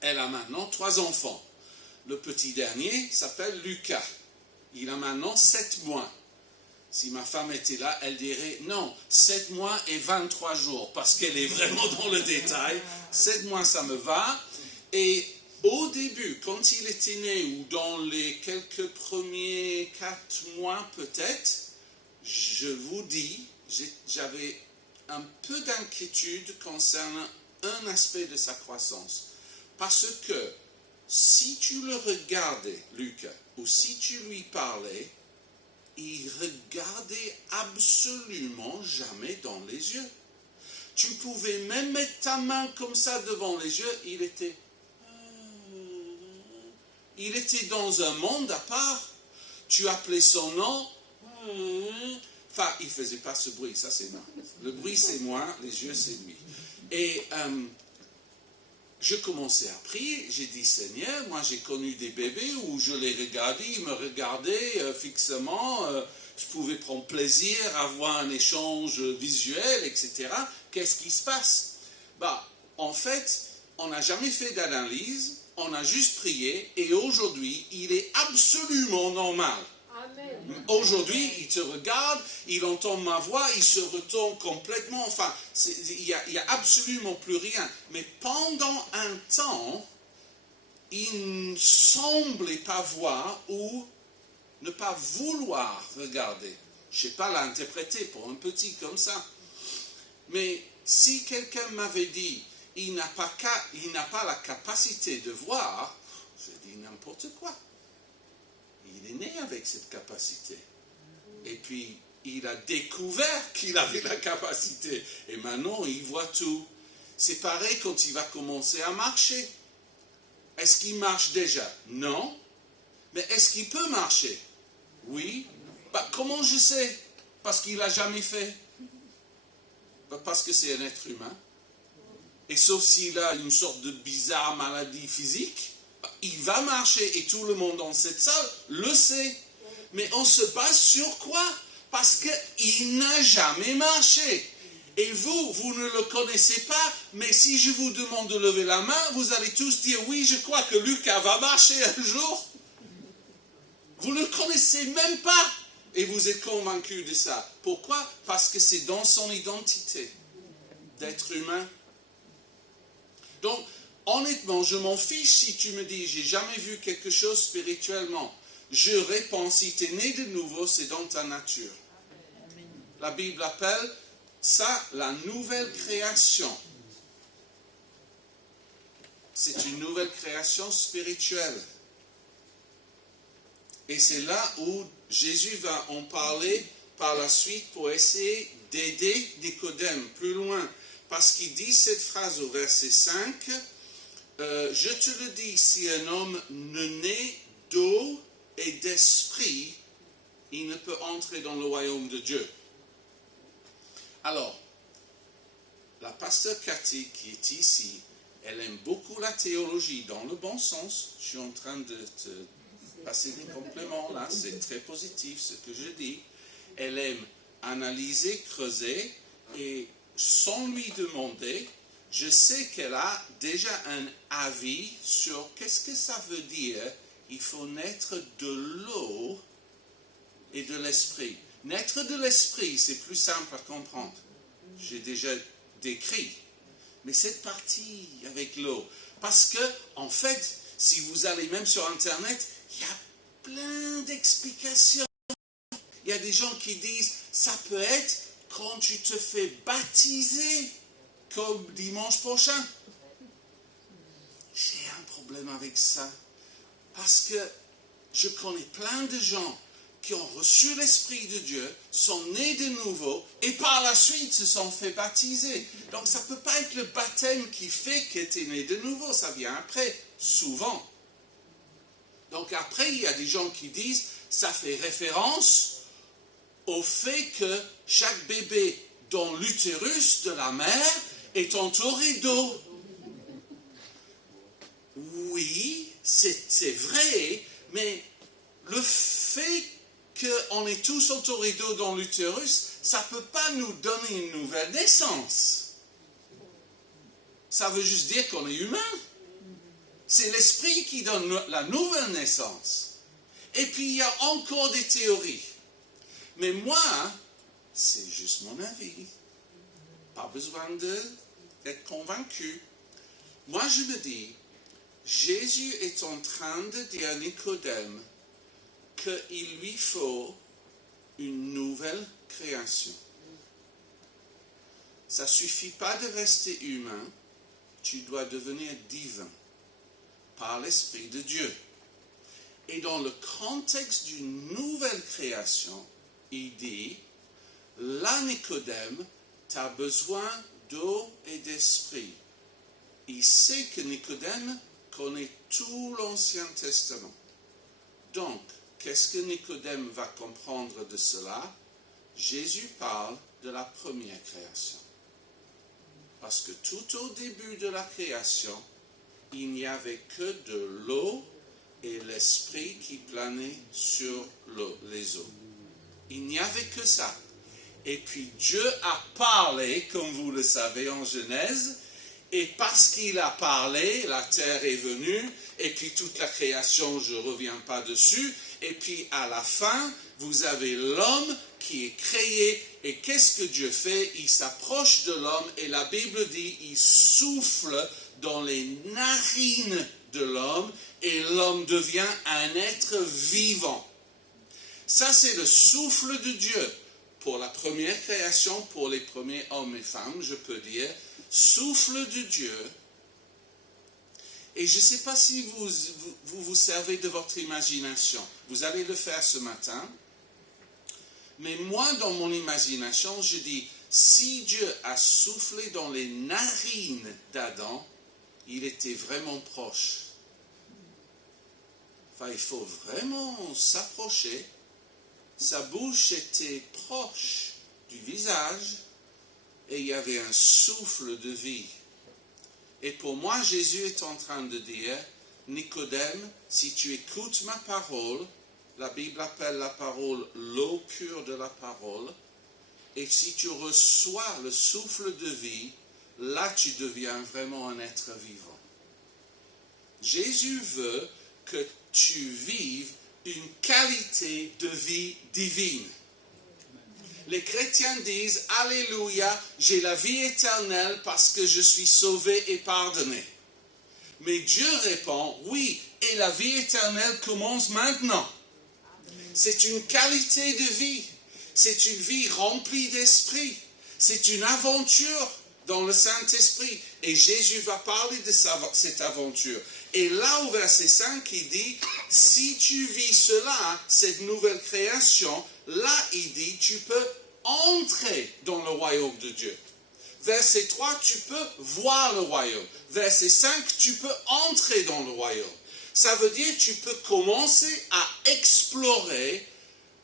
Elle a maintenant 3 enfants. Le petit dernier s'appelle Lucas. Il a maintenant 7 mois. Si ma femme était là, elle dirait non, 7 mois et 23 jours, parce qu'elle est vraiment dans le détail. 7 mois, ça me va. Et au début, quand il était né, ou dans les quelques premiers 4 mois peut-être, je vous dis, j'avais un peu d'inquiétude concernant un aspect de sa croissance. Parce que si tu le regardais, Lucas, ou si tu lui parlais, il regardait absolument jamais dans les yeux. Tu pouvais même mettre ta main comme ça devant les yeux, il était dans un monde à part. Tu appelais son nom, enfin, il ne faisait pas ce bruit, ça c'est moi. Le bruit c'est moi, les yeux c'est lui. Et je commençais à prier, j'ai dit Seigneur, moi j'ai connu des bébés où je les regardais, ils me regardaient fixement, je pouvais prendre plaisir à avoir un échange visuel, etc. Qu'est-ce qui se passe? En fait, on n'a jamais fait d'analyse, on a juste prié et aujourd'hui, il est absolument normal. Amen. Aujourd'hui, il te regarde, il entend ma voix, il se retourne complètement. Enfin, il n'y a absolument plus rien. Mais pendant un temps, il ne semblait pas voir ou ne pas vouloir regarder. Je ne sais pas l'interpréter pour un petit comme ça. Mais si quelqu'un m'avait dit, il n'a pas la capacité de voir, je dis n'importe quoi. Il est né avec cette capacité. Et puis, il a découvert qu'il avait la capacité. Et maintenant, il voit tout. C'est pareil quand il va commencer à marcher. Est-ce qu'il marche déjà? Non. Mais est-ce qu'il peut marcher? Oui. Comment je sais? Parce qu'il n'a jamais fait. Parce que c'est un être humain. Et sauf s'il a une sorte de bizarre maladie physique, il va marcher et tout le monde dans cette salle le sait. Mais on se base sur quoi? Parce qu'il n'a jamais marché. Et vous ne le connaissez pas, mais si je vous demande de lever la main, vous allez tous dire oui, je crois que Lucas va marcher un jour. Vous ne le connaissez même pas. Et vous êtes convaincu de ça. Pourquoi? Parce que c'est dans son identité d'être humain. Donc, honnêtement, je m'en fiche si tu me dis, j'ai jamais vu quelque chose spirituellement. Je réponds, si tu es né de nouveau, c'est dans ta nature. La Bible appelle ça la nouvelle création. C'est une nouvelle création spirituelle. Et c'est là où Jésus va en parler par la suite pour essayer d'aider Nicodème plus loin. Parce qu'il dit cette phrase au verset 5, je te le dis, si un homme ne naît d'eau et d'esprit, il ne peut entrer dans le royaume de Dieu. Alors, la pasteur Cathy qui est ici, elle aime beaucoup la théologie dans le bon sens. Je suis en train de te passer des compléments là, c'est très positif ce que je dis. Elle aime analyser, creuser et sans lui demander, je sais qu'elle a déjà un avis sur qu'est-ce que ça veut dire. Il faut naître de l'eau et de l'esprit. Naître de l'esprit, c'est plus simple à comprendre. J'ai déjà décrit. Mais cette partie avec l'eau, parce que, en fait, si vous allez même sur Internet, il y a plein d'explications. Il y a des gens qui disent, ça peut être quand tu te fais baptiser, comme dimanche prochain. J'ai un problème avec ça. Parce que je connais plein de gens qui ont reçu l'Esprit de Dieu, sont nés de nouveau et par la suite se sont fait baptiser. Donc ça ne peut pas être le baptême qui fait que tu es né de nouveau, ça vient après, souvent. Donc après, il y a des gens qui disent, ça fait référence au fait que chaque bébé dans l'utérus de la mère est entouré d'eau. Oui, c'est vrai, mais le fait qu'on est tous entourés d'eau dans l'utérus, ça ne peut pas nous donner une nouvelle naissance. Ça veut juste dire qu'on est humain. C'est l'esprit qui donne la nouvelle naissance. Et puis il y a encore des théories. Mais moi, c'est juste mon avis. Pas besoin d'être convaincu. Moi, je me dis, Jésus est en train de dire à Nicodème qu'il lui faut une nouvelle création. Ça ne suffit pas de rester humain, tu dois devenir divin par l'Esprit de Dieu. Et dans le contexte d'une nouvelle création, il dit, là Nicodème, tu as besoin d'eau et d'esprit. Il sait que Nicodème connaît tout l'Ancien Testament. Donc, qu'est-ce que Nicodème va comprendre de cela? Jésus parle de la première création. Parce que tout au début de la création, il n'y avait que de l'eau et l'esprit qui planait sur les eaux. Il n'y avait que ça. Et puis Dieu a parlé, comme vous le savez en Genèse, et parce qu'il a parlé, la terre est venue, et puis toute la création, je ne reviens pas dessus, et puis à la fin, vous avez l'homme qui est créé, et qu'est-ce que Dieu fait? Il s'approche de l'homme, et la Bible dit, il souffle dans les narines de l'homme, et l'homme devient un être vivant. Ça, c'est le souffle de Dieu. Pour la première création, pour les premiers hommes et femmes, je peux dire, souffle de Dieu. Et je ne sais pas si vous servez de votre imagination. Vous allez le faire ce matin. Mais moi, dans mon imagination, je dis, si Dieu a soufflé dans les narines d'Adam, il était vraiment proche. Enfin, il faut vraiment s'approcher. Sa bouche était proche du visage et il y avait un souffle de vie. Et pour moi, Jésus est en train de dire, Nicodème, si tu écoutes ma parole, la Bible appelle la parole l'eau pure de la parole, et si tu reçois le souffle de vie, là tu deviens vraiment un être vivant. Jésus veut que tu vives une qualité de vie divine. Les chrétiens disent, Alléluia, j'ai la vie éternelle parce que je suis sauvé et pardonné. Mais Dieu répond, oui, et la vie éternelle commence maintenant. C'est une qualité de vie. C'est une vie remplie d'esprit. C'est une aventure dans le Saint-Esprit. Et Jésus va parler de cette aventure. Et là, au verset 5, il dit, si tu vis cela, cette nouvelle création, là, il dit, tu peux entrer dans le royaume de Dieu. Verset 3, tu peux voir le royaume. Verset 5, tu peux entrer dans le royaume. Ça veut dire que tu peux commencer à explorer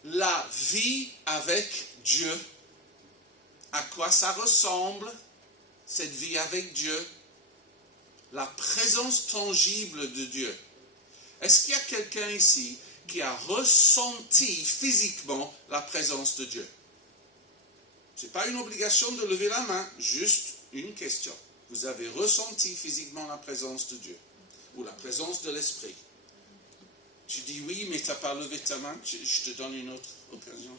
la vie avec Dieu. À quoi ça ressemble, cette vie avec Dieu? La présence tangible de Dieu. Est-ce qu'il y a quelqu'un ici qui a ressenti physiquement la présence de Dieu? Ce n'est pas une obligation de lever la main, juste une question. Vous avez ressenti physiquement la présence de Dieu ou la présence de l'Esprit? Tu dis oui, mais tu n'as pas levé ta main, je te donne une autre occasion.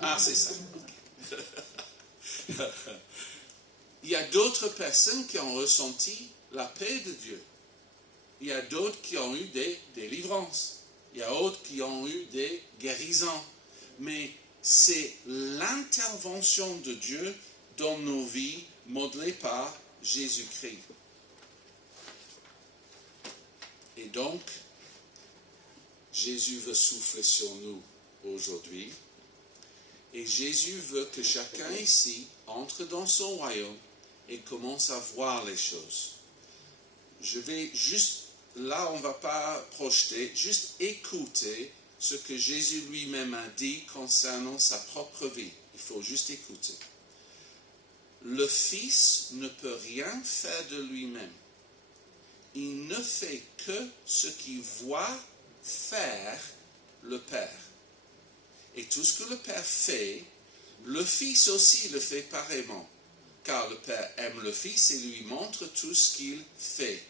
Ah, c'est ça. Il y a d'autres personnes qui ont ressenti la paix de Dieu. Il y a d'autres qui ont eu des délivrances. Il y a d'autres qui ont eu des guérisons. Mais c'est l'intervention de Dieu dans nos vies modelée par Jésus-Christ. Et donc, Jésus veut souffler sur nous aujourd'hui. Et Jésus veut que chacun ici entre dans son royaume et commence à voir les choses. Je vais juste, là on ne va pas projeter, juste écouter ce que Jésus lui-même a dit concernant sa propre vie. Il faut juste écouter. Le Fils ne peut rien faire de lui-même. Il ne fait que ce qu'il voit faire le Père. Et tout ce que le Père fait, le Fils aussi le fait pareillement. Car le Père aime le Fils et lui montre tout ce qu'il fait.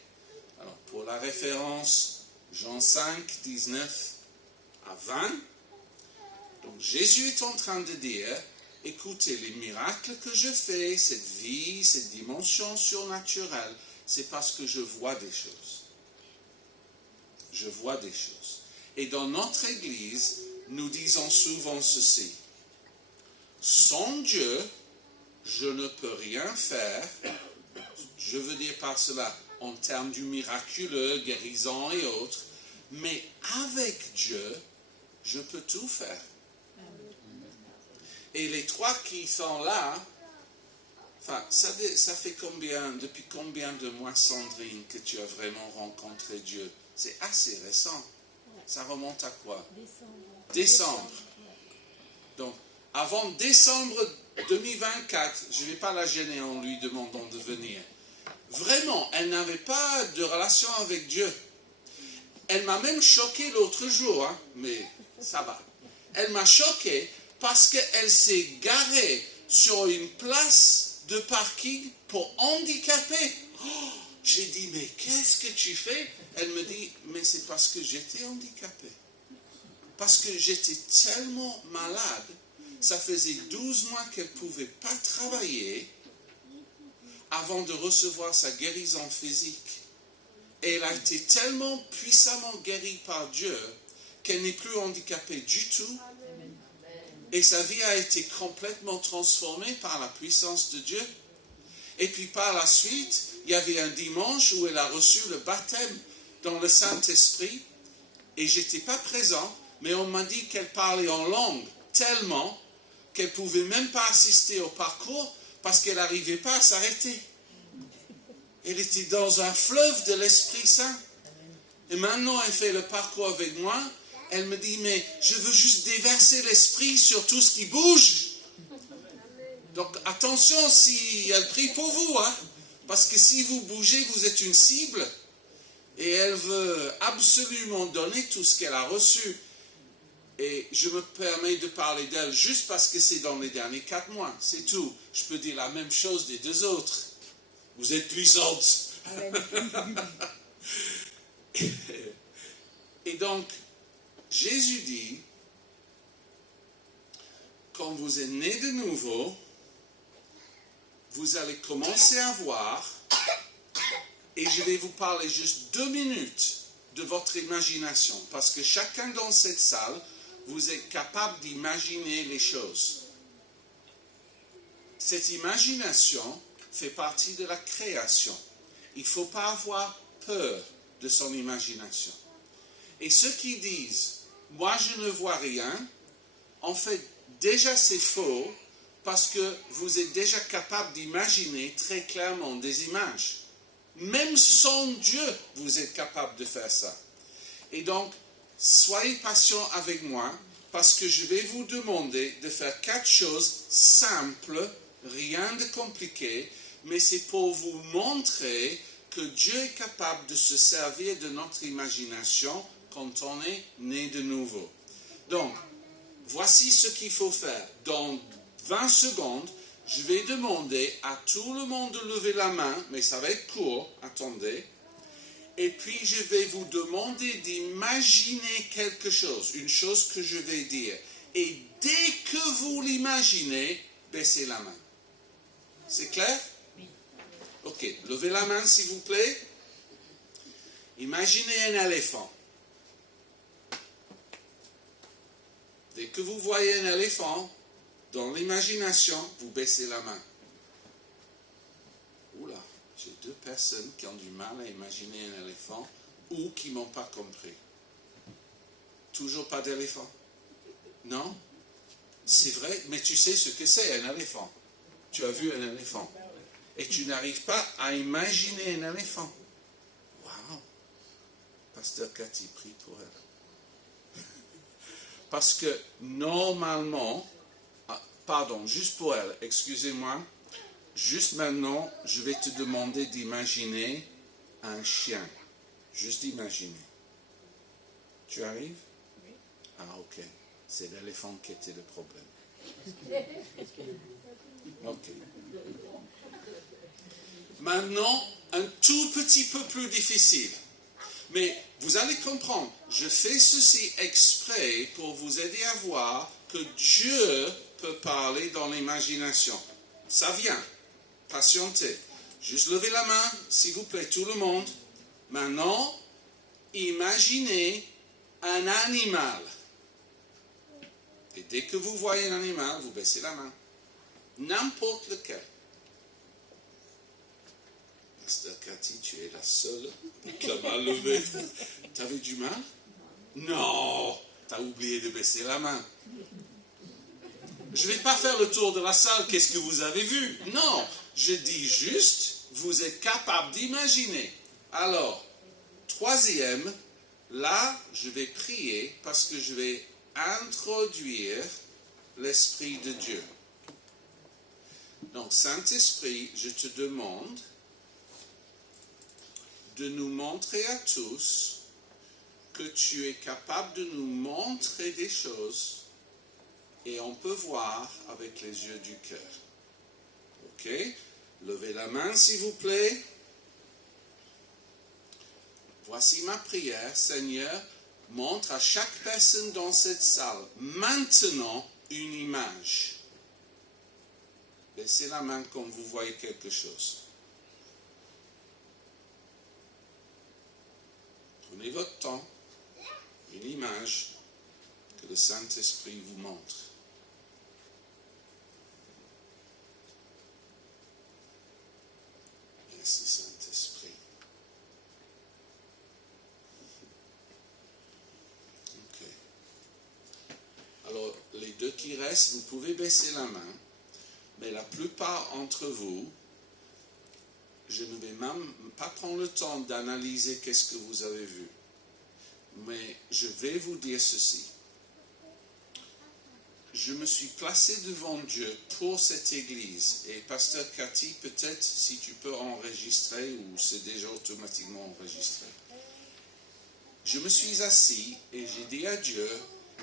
Alors, pour la référence, Jean 5, 19 à 20. Donc, Jésus est en train de dire, écoutez, les miracles que je fais, cette vie, cette dimension surnaturelle, c'est parce que je vois des choses. Je vois des choses. Et dans notre Église, nous disons souvent ceci. Sans Dieu, je ne peux rien faire. Je veux dire par cela, en termes du miraculeux, guérison et autres. Mais avec Dieu, je peux tout faire. Et les trois qui sont là, enfin, ça fait depuis combien de mois, Sandrine, que tu as vraiment rencontré Dieu? C'est assez récent. Ça remonte à quoi? Décembre. Donc, avant décembre 2024, je ne vais pas la gêner en lui demandant de venir. Vraiment, elle n'avait pas de relation avec Dieu. Elle m'a même choqué l'autre jour, hein, mais ça va. Elle m'a choqué parce qu'elle s'est garée sur une place de parking pour handicapés. Oh, j'ai dit, mais qu'est-ce que tu fais? Elle me dit, mais c'est parce que j'étais handicapée. Parce que j'étais tellement malade, ça faisait 12 mois qu'elle ne pouvait pas travailler avant de recevoir sa guérison physique. Et elle a été tellement puissamment guérie par Dieu qu'elle n'est plus handicapée du tout. Et sa vie a été complètement transformée par la puissance de Dieu. Et puis par la suite, il y avait un dimanche où elle a reçu le baptême dans le Saint-Esprit. Et je n'étais pas présent, mais on m'a dit qu'elle parlait en langue tellement qu'elle ne pouvait même pas assister au parcours parce qu'elle n'arrivait pas à s'arrêter. Elle était dans un fleuve de l'Esprit Saint. Et maintenant, elle fait le parcours avec moi. Elle me dit, mais je veux juste déverser l'Esprit sur tout ce qui bouge. Donc, attention si elle prie pour vous, hein, parce que si vous bougez, vous êtes une cible. Et elle veut absolument donner tout ce qu'elle a reçu. Et je me permets de parler d'elle juste parce que c'est dans les derniers 4 mois. C'est tout. Je peux dire la même chose des 2 autres. Vous êtes puissantes. Et donc, Jésus dit, quand vous êtes né de nouveau, vous allez commencer à voir, et je vais vous parler juste 2 minutes de votre imagination, parce que chacun dans cette salle, vous êtes capable d'imaginer les choses. Cette imagination fait partie de la création. Il ne faut pas avoir peur de son imagination. Et ceux qui disent, moi je ne vois rien, en fait, déjà c'est faux, parce que vous êtes déjà capable d'imaginer très clairement des images. Même sans Dieu, vous êtes capable de faire ça. Et donc, soyez patient avec moi, parce que je vais vous demander de faire 4 choses simples, rien de compliqué, mais c'est pour vous montrer que Dieu est capable de se servir de notre imagination quand on est né de nouveau. Donc, voici ce qu'il faut faire. Dans 20 secondes, je vais demander à tout le monde de lever la main, mais ça va être court, attendez. Et puis, je vais vous demander d'imaginer quelque chose, une chose que je vais dire. Et dès que vous l'imaginez, baissez la main. C'est clair? Oui. Ok, levez la main s'il vous plaît. Imaginez un éléphant. Dès que vous voyez un éléphant, dans l'imagination, vous baissez la main. Oula, j'ai 2 personnes qui ont du mal à imaginer un éléphant ou qui ne m'ont pas compris. Toujours pas d'éléphant? Non? C'est vrai, mais tu sais ce que c'est un éléphant. Tu as vu un éléphant. Et tu n'arrives pas à imaginer un éléphant. Waouh! Pasteur Cathy, prie pour elle. Parce que normalement, juste pour elle, excusez-moi, juste maintenant, je vais te demander d'imaginer un chien. Juste d'imaginer. Tu arrives? Oui. Ah, ok. C'est l'éléphant qui était le problème. Ok. Maintenant, un tout petit peu plus difficile. Mais vous allez comprendre, je fais ceci exprès pour vous aider à voir que Dieu peut parler dans l'imagination. Ça vient. Patientez. Juste levez la main, s'il vous plaît, tout le monde. Maintenant, imaginez un animal. Et dès que vous voyez un animal, vous baissez la main. N'importe lequel. Pasteur Cathy, tu es la seule qui a mal levé. T'avais du mal? Non, t'as oublié de baisser la main. Je ne vais pas faire le tour de la salle, qu'est-ce que vous avez vu? Non, je dis juste, vous êtes capable d'imaginer. Alors, troisième, là, je vais prier parce que je vais introduire l'Esprit de Dieu. Donc, Saint-Esprit, je te demande de nous montrer à tous que tu es capable de nous montrer des choses et on peut voir avec les yeux du cœur. Ok? Levez la main, s'il vous plaît. Voici ma prière, Seigneur. Montre à chaque personne dans cette salle maintenant une image. Baissez la main quand vous voyez quelque chose. Prenez votre temps, une image que le Saint-Esprit vous montre. Merci Saint-Esprit. Ok. Alors, les deux qui restent, vous pouvez baisser la main, mais la plupart d'entre vous, je ne vais même pas prendre le temps d'analyser qu'est-ce que vous avez vu. Mais je vais vous dire ceci. Je me suis placé devant Dieu pour cette église. Et Pasteur Cathy, peut-être si tu peux enregistrer ou c'est déjà automatiquement enregistré. Je me suis assis et j'ai dit à Dieu,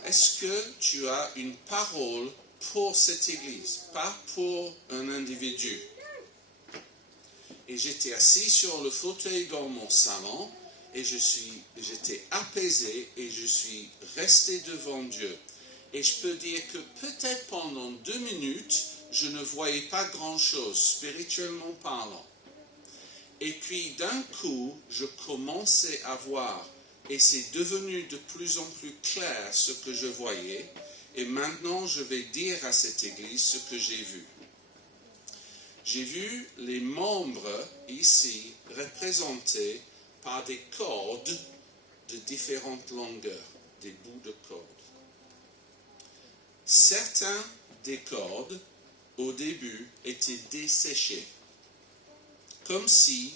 est-ce que tu as une parole pour cette église, pas pour un individu? Et j'étais assis sur le fauteuil dans mon salon et j'étais apaisé et je suis resté devant Dieu. Et je peux dire que peut-être pendant 2 minutes, je ne voyais pas grand-chose, spirituellement parlant. Et puis d'un coup, je commençais à voir et c'est devenu de plus en plus clair ce que je voyais. Et maintenant, je vais dire à cette église ce que j'ai vu. J'ai vu les membres ici représentés par des cordes de différentes longueurs, des bouts de cordes. Certains des cordes, au début, étaient desséchées, comme si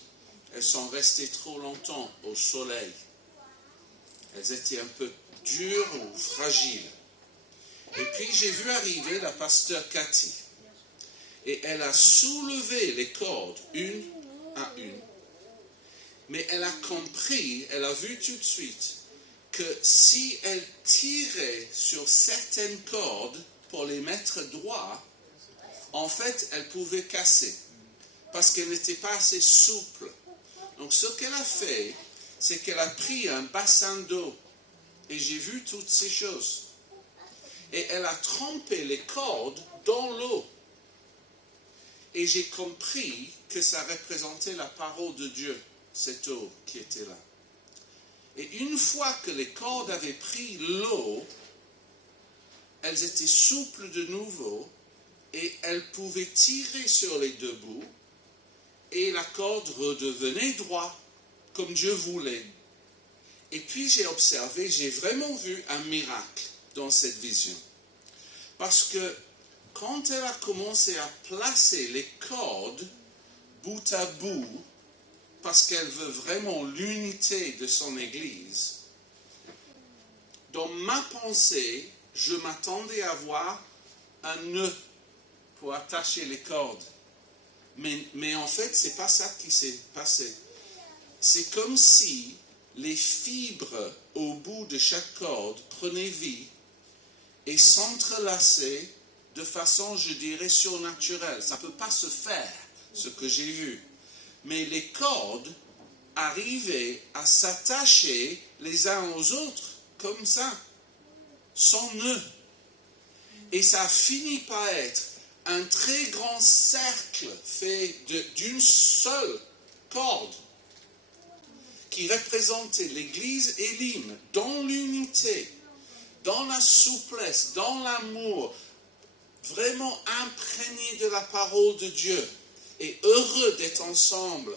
elles sont restées trop longtemps au soleil. Elles étaient un peu dures ou fragiles. Et puis j'ai vu arriver la pasteur Cathy. Et elle a soulevé les cordes une à une. Mais elle a compris, elle a vu tout de suite que si elle tirait sur certaines cordes pour les mettre droits, en fait, elle pouvait casser. Parce qu'elle n'était pas assez souple. Donc ce qu'elle a fait, c'est qu'elle a pris un bassin d'eau. Et j'ai vu toutes ces choses. Et elle a trempé les cordes dans l'eau. Et j'ai compris que ça représentait la parole de Dieu, cette eau qui était là. Et une fois que les cordes avaient pris l'eau, elles étaient souples de nouveau et elles pouvaient tirer sur les 2 bouts et la corde redevenait droite, comme Dieu voulait. Et puis j'ai observé, j'ai vraiment vu un miracle dans cette vision. Parce que quand elle a commencé à placer les cordes bout à bout, parce qu'elle veut vraiment l'unité de son Église, dans ma pensée, je m'attendais à voir un nœud pour attacher les cordes. Mais en fait, ce n'est pas ça qui s'est passé. C'est comme si les fibres au bout de chaque corde prenaient vie et s'entrelaçaient de façon, je dirais, surnaturelle. Ça ne peut pas se faire, ce que j'ai vu. Mais les cordes arrivaient à s'attacher les uns aux autres, comme ça, sans nœud. Et ça finit par être un très grand cercle fait d'une seule corde qui représentait l'Église Élim dans l'unité, dans la souplesse, dans l'amour, vraiment imprégné de la parole de Dieu et heureux d'être ensemble.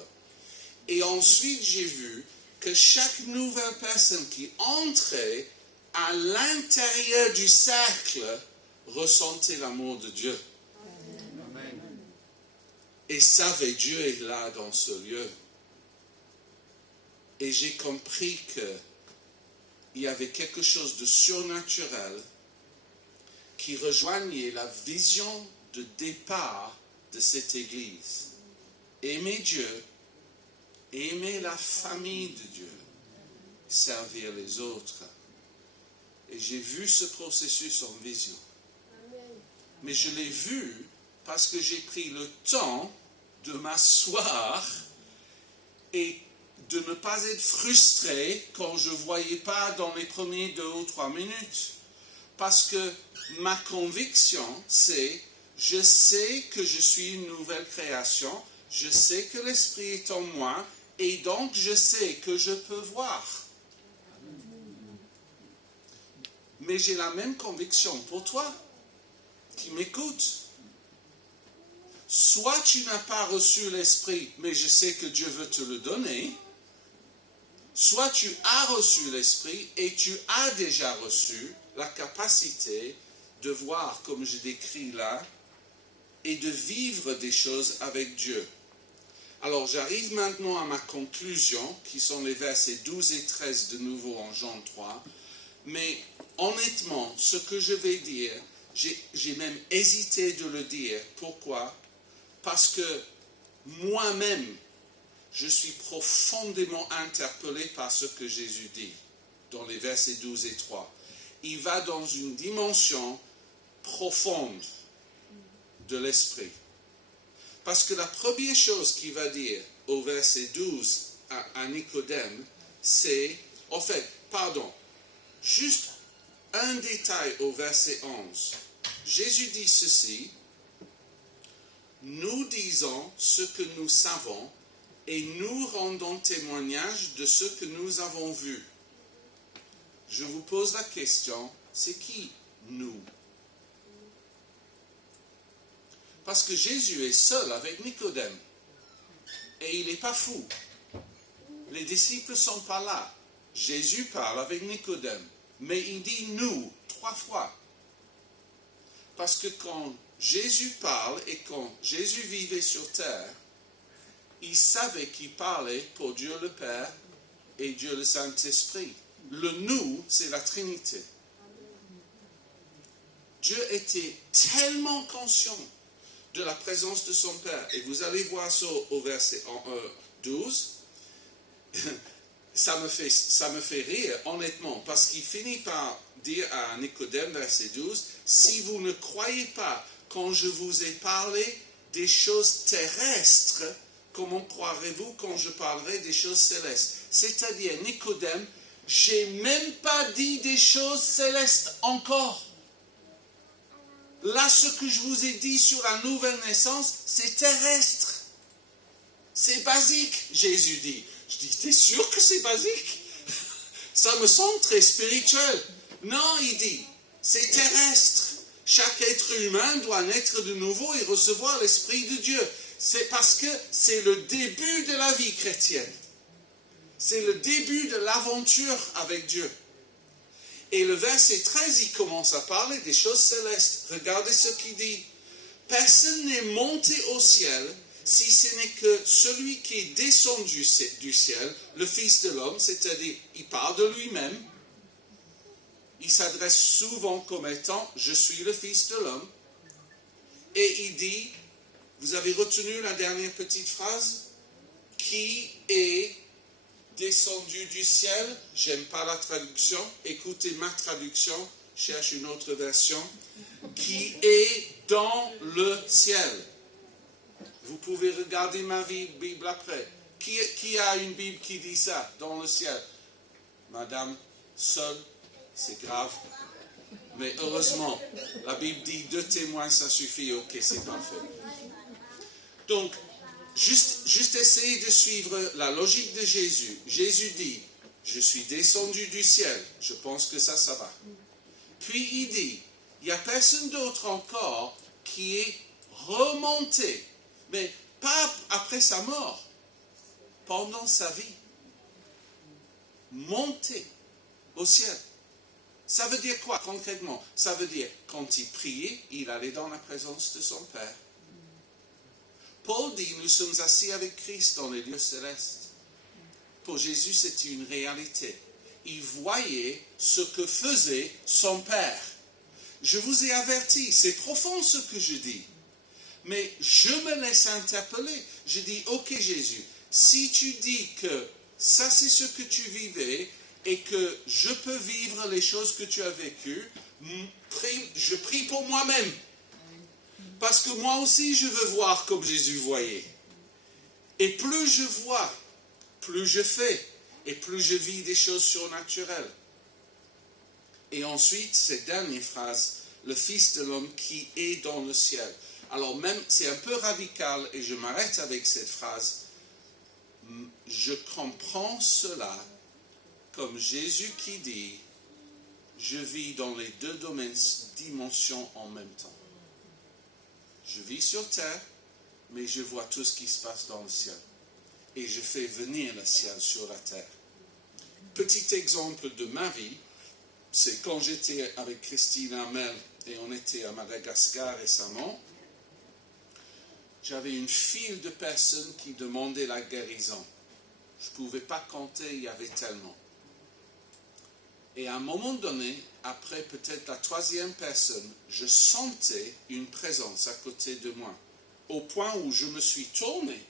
Et ensuite, j'ai vu que chaque nouvelle personne qui entrait à l'intérieur du cercle ressentait l'amour de Dieu. Amen. Et savait Dieu est là dans ce lieu. Et j'ai compris qu'il y avait quelque chose de surnaturel qui rejoignait la vision de départ de cette Église. Aimer Dieu, aimer la famille de Dieu, servir les autres. Et j'ai vu ce processus en vision. Mais je l'ai vu parce que j'ai pris le temps de m'asseoir et de ne pas être frustré quand je ne voyais pas dans les premiers 2 ou 3 minutes. Parce que ma conviction, c'est, je sais que je suis une nouvelle création, je sais que l'Esprit est en moi, et donc je sais que je peux voir. Mais j'ai la même conviction pour toi, qui m'écoutes. Soit tu n'as pas reçu l'Esprit, mais je sais que Dieu veut te le donner. Soit tu as reçu l'Esprit et tu as déjà reçu la capacité de voir, comme je décris là, et de vivre des choses avec Dieu. Alors j'arrive maintenant à ma conclusion, qui sont les versets 12 et 13 de nouveau en Jean 3. Mais honnêtement, ce que je vais dire, j'ai même hésité de le dire. Pourquoi? Parce que moi-même, je suis profondément interpellé par ce que Jésus dit dans les versets 12 et 3. Il va dans une dimension profonde de l'esprit. Parce que la première chose qu'il va dire au verset 12 à Nicodème, c'est, juste un détail au verset 11. Jésus dit ceci: nous disons ce que nous savons et nous rendons témoignage de ce que nous avons vu. Je vous pose la question, c'est qui nous? Parce que Jésus est seul avec Nicodème et il n'est pas fou. Les disciples ne sont pas là. Jésus parle avec Nicodème, mais il dit nous 3 fois. Parce que quand Jésus parle et quand Jésus vivait sur terre, il savait qu'il parlait pour Dieu le Père et Dieu le Saint-Esprit. Le nous, c'est la Trinité. Dieu était tellement conscient de la présence de son Père. Et vous allez voir ça au verset 12. Ça me fait rire, honnêtement, parce qu'il finit par dire à Nicodème, verset 12, « Si vous ne croyez pas quand je vous ai parlé des choses terrestres, comment croirez-vous quand je parlerai des choses célestes ?» C'est-à-dire, Nicodème, j'ai même pas dit des choses célestes encore. Là, ce que je vous ai dit sur la nouvelle naissance, c'est terrestre. C'est basique, Jésus dit. Je dis, t'es sûr que c'est basique? Ça me semble très spirituel. Non, il dit, c'est terrestre. Chaque être humain doit naître de nouveau et recevoir l'Esprit de Dieu. C'est parce que c'est le début de la vie chrétienne. C'est le début de l'aventure avec Dieu. Et le verset 13, il commence à parler des choses célestes. Regardez ce qu'il dit. Personne n'est monté au ciel si ce n'est que celui qui est descendu du ciel, le Fils de l'homme, c'est-à-dire, il parle de lui-même. Il s'adresse souvent comme étant « Je suis le Fils de l'homme ». Et il dit, vous avez retenu la dernière petite phrase? Qui est descendu du ciel? J'aime pas la traduction. Écoutez ma traduction. Cherche une autre version. Qui est dans le ciel. Vous pouvez regarder ma Bible après. Qui a une Bible qui dit ça? Dans le ciel. Madame, seule, c'est grave. Mais heureusement, la Bible dit 2 témoins, ça suffit. Ok, c'est parfait. Donc, juste essayer de suivre la logique de Jésus. Jésus dit, je suis descendu du ciel. Je pense que ça va. Puis il dit, il n'y a personne d'autre encore qui est remonté. Mais pas après sa mort. Pendant sa vie. Monté au ciel. Ça veut dire quoi concrètement? Ça veut dire, quand il priait, il allait dans la présence de son Père. Paul dit, nous sommes assis avec Christ dans les lieux célestes. Pour Jésus, c'était une réalité. Il voyait ce que faisait son Père. Je vous ai averti, c'est profond ce que je dis. Mais je me laisse interpeller. Je dis, ok Jésus, si tu dis que ça c'est ce que tu vivais et que je peux vivre les choses que tu as vécues, je prie pour moi-même. Parce que moi aussi je veux voir comme Jésus voyait. Et plus je vois, plus je fais, et plus je vis des choses surnaturelles. Et ensuite, cette dernière phrase, le Fils de l'homme qui est dans le ciel. Alors même, c'est un peu radical, et je m'arrête avec cette phrase. Je comprends cela comme Jésus qui dit, je vis dans les 2 dimensions en même temps. Je vis sur terre, mais je vois tout ce qui se passe dans le ciel. Et je fais venir le ciel sur la terre. Petit exemple de ma vie, c'est quand j'étais avec Christine Hamel et on était à Madagascar récemment, j'avais une file de personnes qui demandaient la guérison. Je ne pouvais pas compter, il y avait tellement. Et à un moment donné, après peut-être la 3e personne, je sentais une présence à côté de moi, au point où je me suis tourné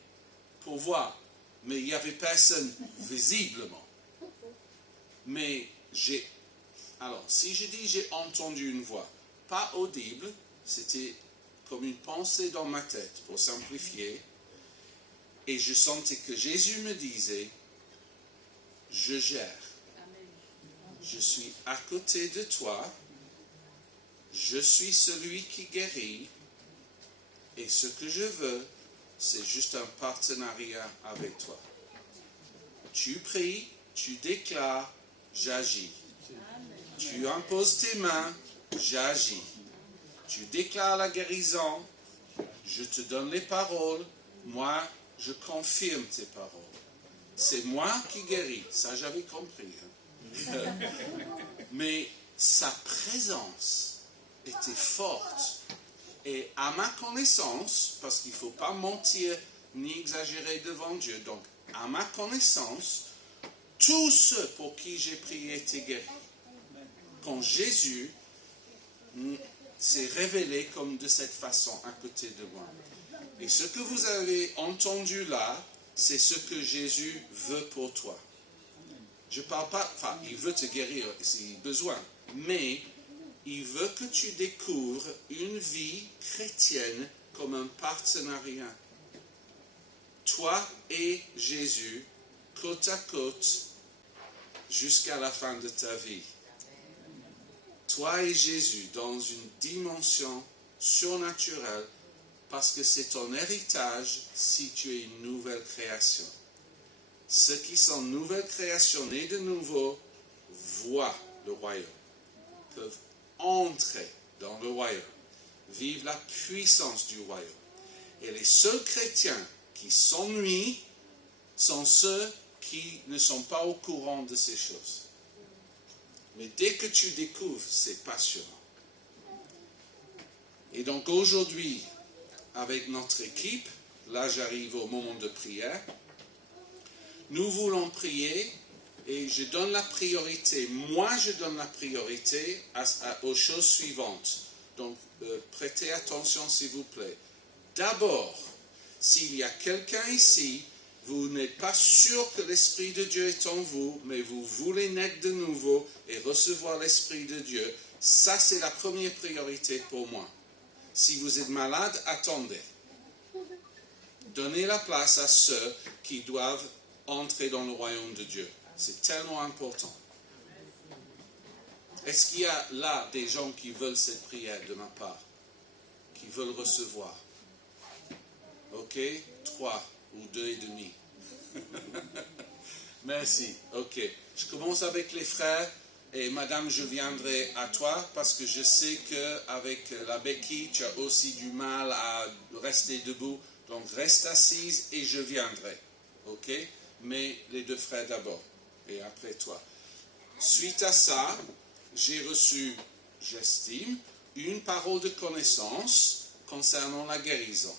pour voir, mais il n'y avait personne visiblement. Mais alors, si je dis j'ai entendu une voix, pas audible, c'était comme une pensée dans ma tête, pour simplifier, et je sentais que Jésus me disait, je gère. Je suis à côté de toi, je suis celui qui guérit, et ce que je veux, c'est juste un partenariat avec toi. Tu pries, tu déclares, j'agis. Tu imposes tes mains, j'agis. Tu déclares la guérison, je te donne les paroles, moi, je confirme tes paroles. C'est moi qui guéris, ça j'avais compris. Mais sa présence était forte. Et à ma connaissance, parce qu'il ne faut pas mentir ni exagérer devant Dieu, donc à ma connaissance, tous ceux pour qui j'ai prié étaient guéris. Quand Jésus s'est révélé comme de cette façon à côté de moi. Et ce que vous avez entendu là, c'est ce que Jésus veut pour toi. Je parle pas, enfin, il veut te guérir s'il a besoin, mais il veut que tu découvres une vie chrétienne comme un partenariat. Toi et Jésus, côte à côte, jusqu'à la fin de ta vie. Toi et Jésus dans une dimension surnaturelle, parce que c'est ton héritage si tu es une nouvelle création. Ceux qui sont nouvelles créations, nés de nouveau, voient le royaume, peuvent entrer dans le royaume, vivre la puissance du royaume. Et les seuls chrétiens qui s'ennuient sont ceux qui ne sont pas au courant de ces choses. Mais dès que tu découvres, c'est passionnant. Et donc aujourd'hui, avec notre équipe, là j'arrive au moment de prière, nous voulons prier et je donne la priorité, moi je donne la priorité aux choses suivantes. Donc prêtez attention s'il vous plaît. D'abord, s'il y a quelqu'un ici, vous n'êtes pas sûr que l'Esprit de Dieu est en vous, mais vous voulez naître de nouveau et recevoir l'Esprit de Dieu, ça c'est la première priorité pour moi. Si vous êtes malade, attendez. Donnez la place à ceux qui doivent entrer dans le royaume de Dieu. C'est tellement important. Est-ce qu'il y a là des gens qui veulent cette prière de ma part? Qui veulent recevoir? Ok, 3 ou 2,5. Merci, ok. Je commence avec les frères et madame, je viendrai à toi parce que je sais qu'avec la béquille, tu as aussi du mal à rester debout. Donc reste assise et je viendrai, ok? Mais les deux frères d'abord et après toi. Suite à ça, j'ai reçu, j'estime, une parole de connaissance concernant la guérison.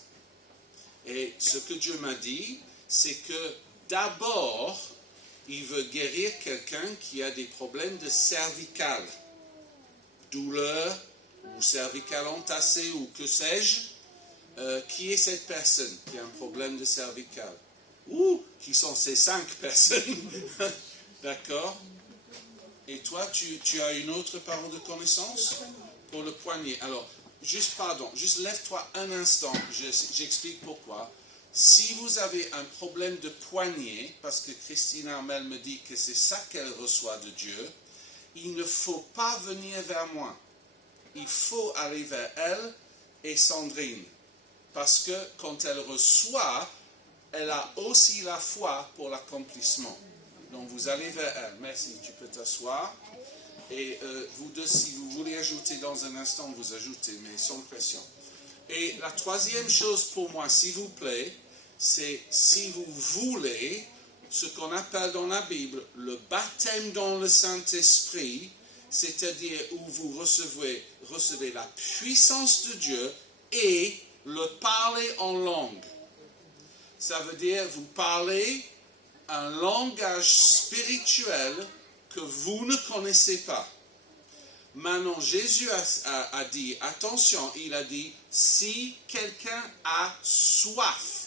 Et ce que Dieu m'a dit, c'est que d'abord, il veut guérir quelqu'un qui a des problèmes de cervical, douleur ou cervical entassé ou que sais-je. Qui est cette personne qui a un problème de cervical? Ou qui sont ces 5 personnes? D'accord? Et toi, tu as une autre parole de connaissance pour le poignet. Alors, juste lève-toi un instant, j'explique pourquoi. Si vous avez un problème de poignet, parce que Christine Armel me dit que c'est ça qu'elle reçoit de Dieu, il ne faut pas venir vers moi. Il faut aller vers elle et Sandrine. Parce que quand elle reçoit, elle a aussi la foi pour l'accomplissement. Donc vous allez vers elle. Merci, tu peux t'asseoir. Et vous deux, si vous voulez ajouter dans un instant, vous ajoutez, mais sans pression. Et la troisième chose pour moi, s'il vous plaît, c'est si vous voulez ce qu'on appelle dans la Bible le baptême dans le Saint-Esprit, c'est-à-dire où vous recevez la puissance de Dieu et le parler en langue. Ça veut dire vous parlez un langage spirituel que vous ne connaissez pas. Maintenant, Jésus a dit, attention, il a dit, si quelqu'un a soif,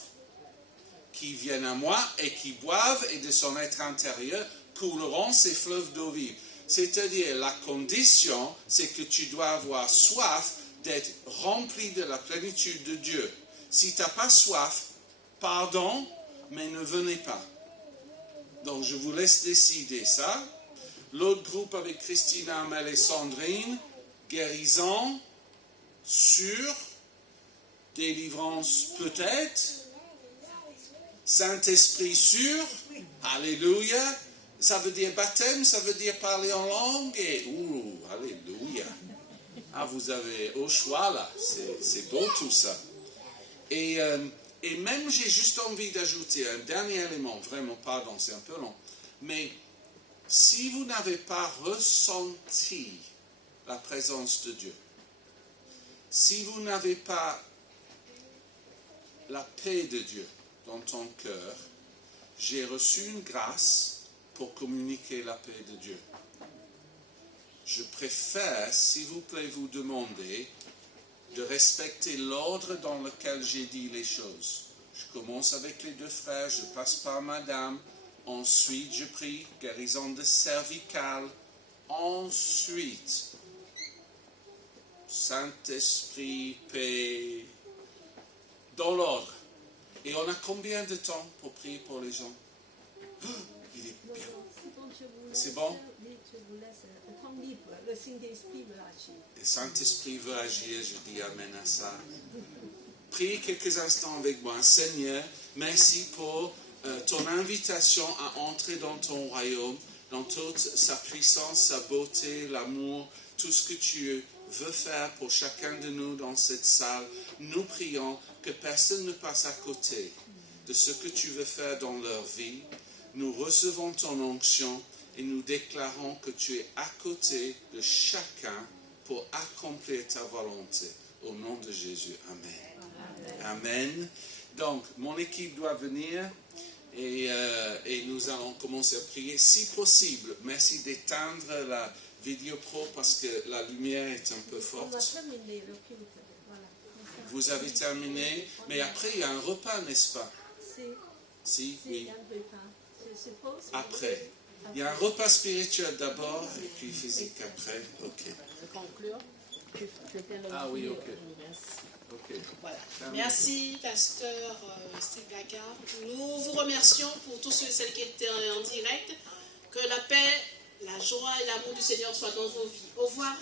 qu'il vienne à moi et qu'il boive et de son être intérieur couleront ces fleuves d'eau vive. C'est-à-dire, la condition, c'est que tu dois avoir soif d'être rempli de la plénitude de Dieu. Si tu n'as pas soif, pardon, mais ne venez pas. Donc, je vous laisse décider ça. L'autre groupe avec Christine Armel et Sandrine, guérison, sûr, délivrance peut-être, Saint-Esprit sûr, alléluia, ça veut dire baptême, ça veut dire parler en langue, et alléluia. Ah, vous avez au choix là, c'est beau tout ça. Et même j'ai juste envie d'ajouter un dernier élément, vraiment pardon, c'est un peu long, mais si vous n'avez pas ressenti la présence de Dieu, si vous n'avez pas la paix de Dieu dans ton cœur, j'ai reçu une grâce pour communiquer la paix de Dieu. Je préfère, s'il vous plaît, vous demander de respecter l'ordre dans lequel j'ai dit les choses. Je commence avec les deux frères, je passe par madame, ensuite je prie, guérison de cervical, ensuite, Saint-Esprit, paix, dans l'ordre. Et on a combien de temps pour prier pour les gens? Il est bien. C'est bon? Je vous laisse le temps libre. Le Saint-Esprit veut agir. Le Saint-Esprit veut agir, je dis amen à ça. Priez quelques instants avec moi. Seigneur, merci pour ton invitation à entrer dans ton royaume, dans toute sa puissance, sa beauté, l'amour, tout ce que tu veux faire pour chacun de nous dans cette salle. Nous prions que personne ne passe à côté de ce que tu veux faire dans leur vie. Nous recevons ton onction et nous déclarons que tu es à côté de chacun pour accomplir ta volonté. Au nom de Jésus. Amen. Amen. Donc, mon équipe doit venir et nous allons commencer à prier. Si possible, merci d'éteindre la vidéo pro parce que la lumière est un peu On a forte. terminé le culte. Voilà. Vous avez terminé, mais après il y a un repas, n'est-ce pas? Si, Il oui. y a un repas. Je suppose. Après. Il y a un repas spirituel d'abord et puis physique après. Ok. Je conclure. Ah oui, ok. Ok. Voilà. Merci, pasteur Steve Lacard. Nous vous remercions pour tous ceux et celles qui étaient en direct. Que la paix, la joie et l'amour du Seigneur soient dans vos vies. Au revoir.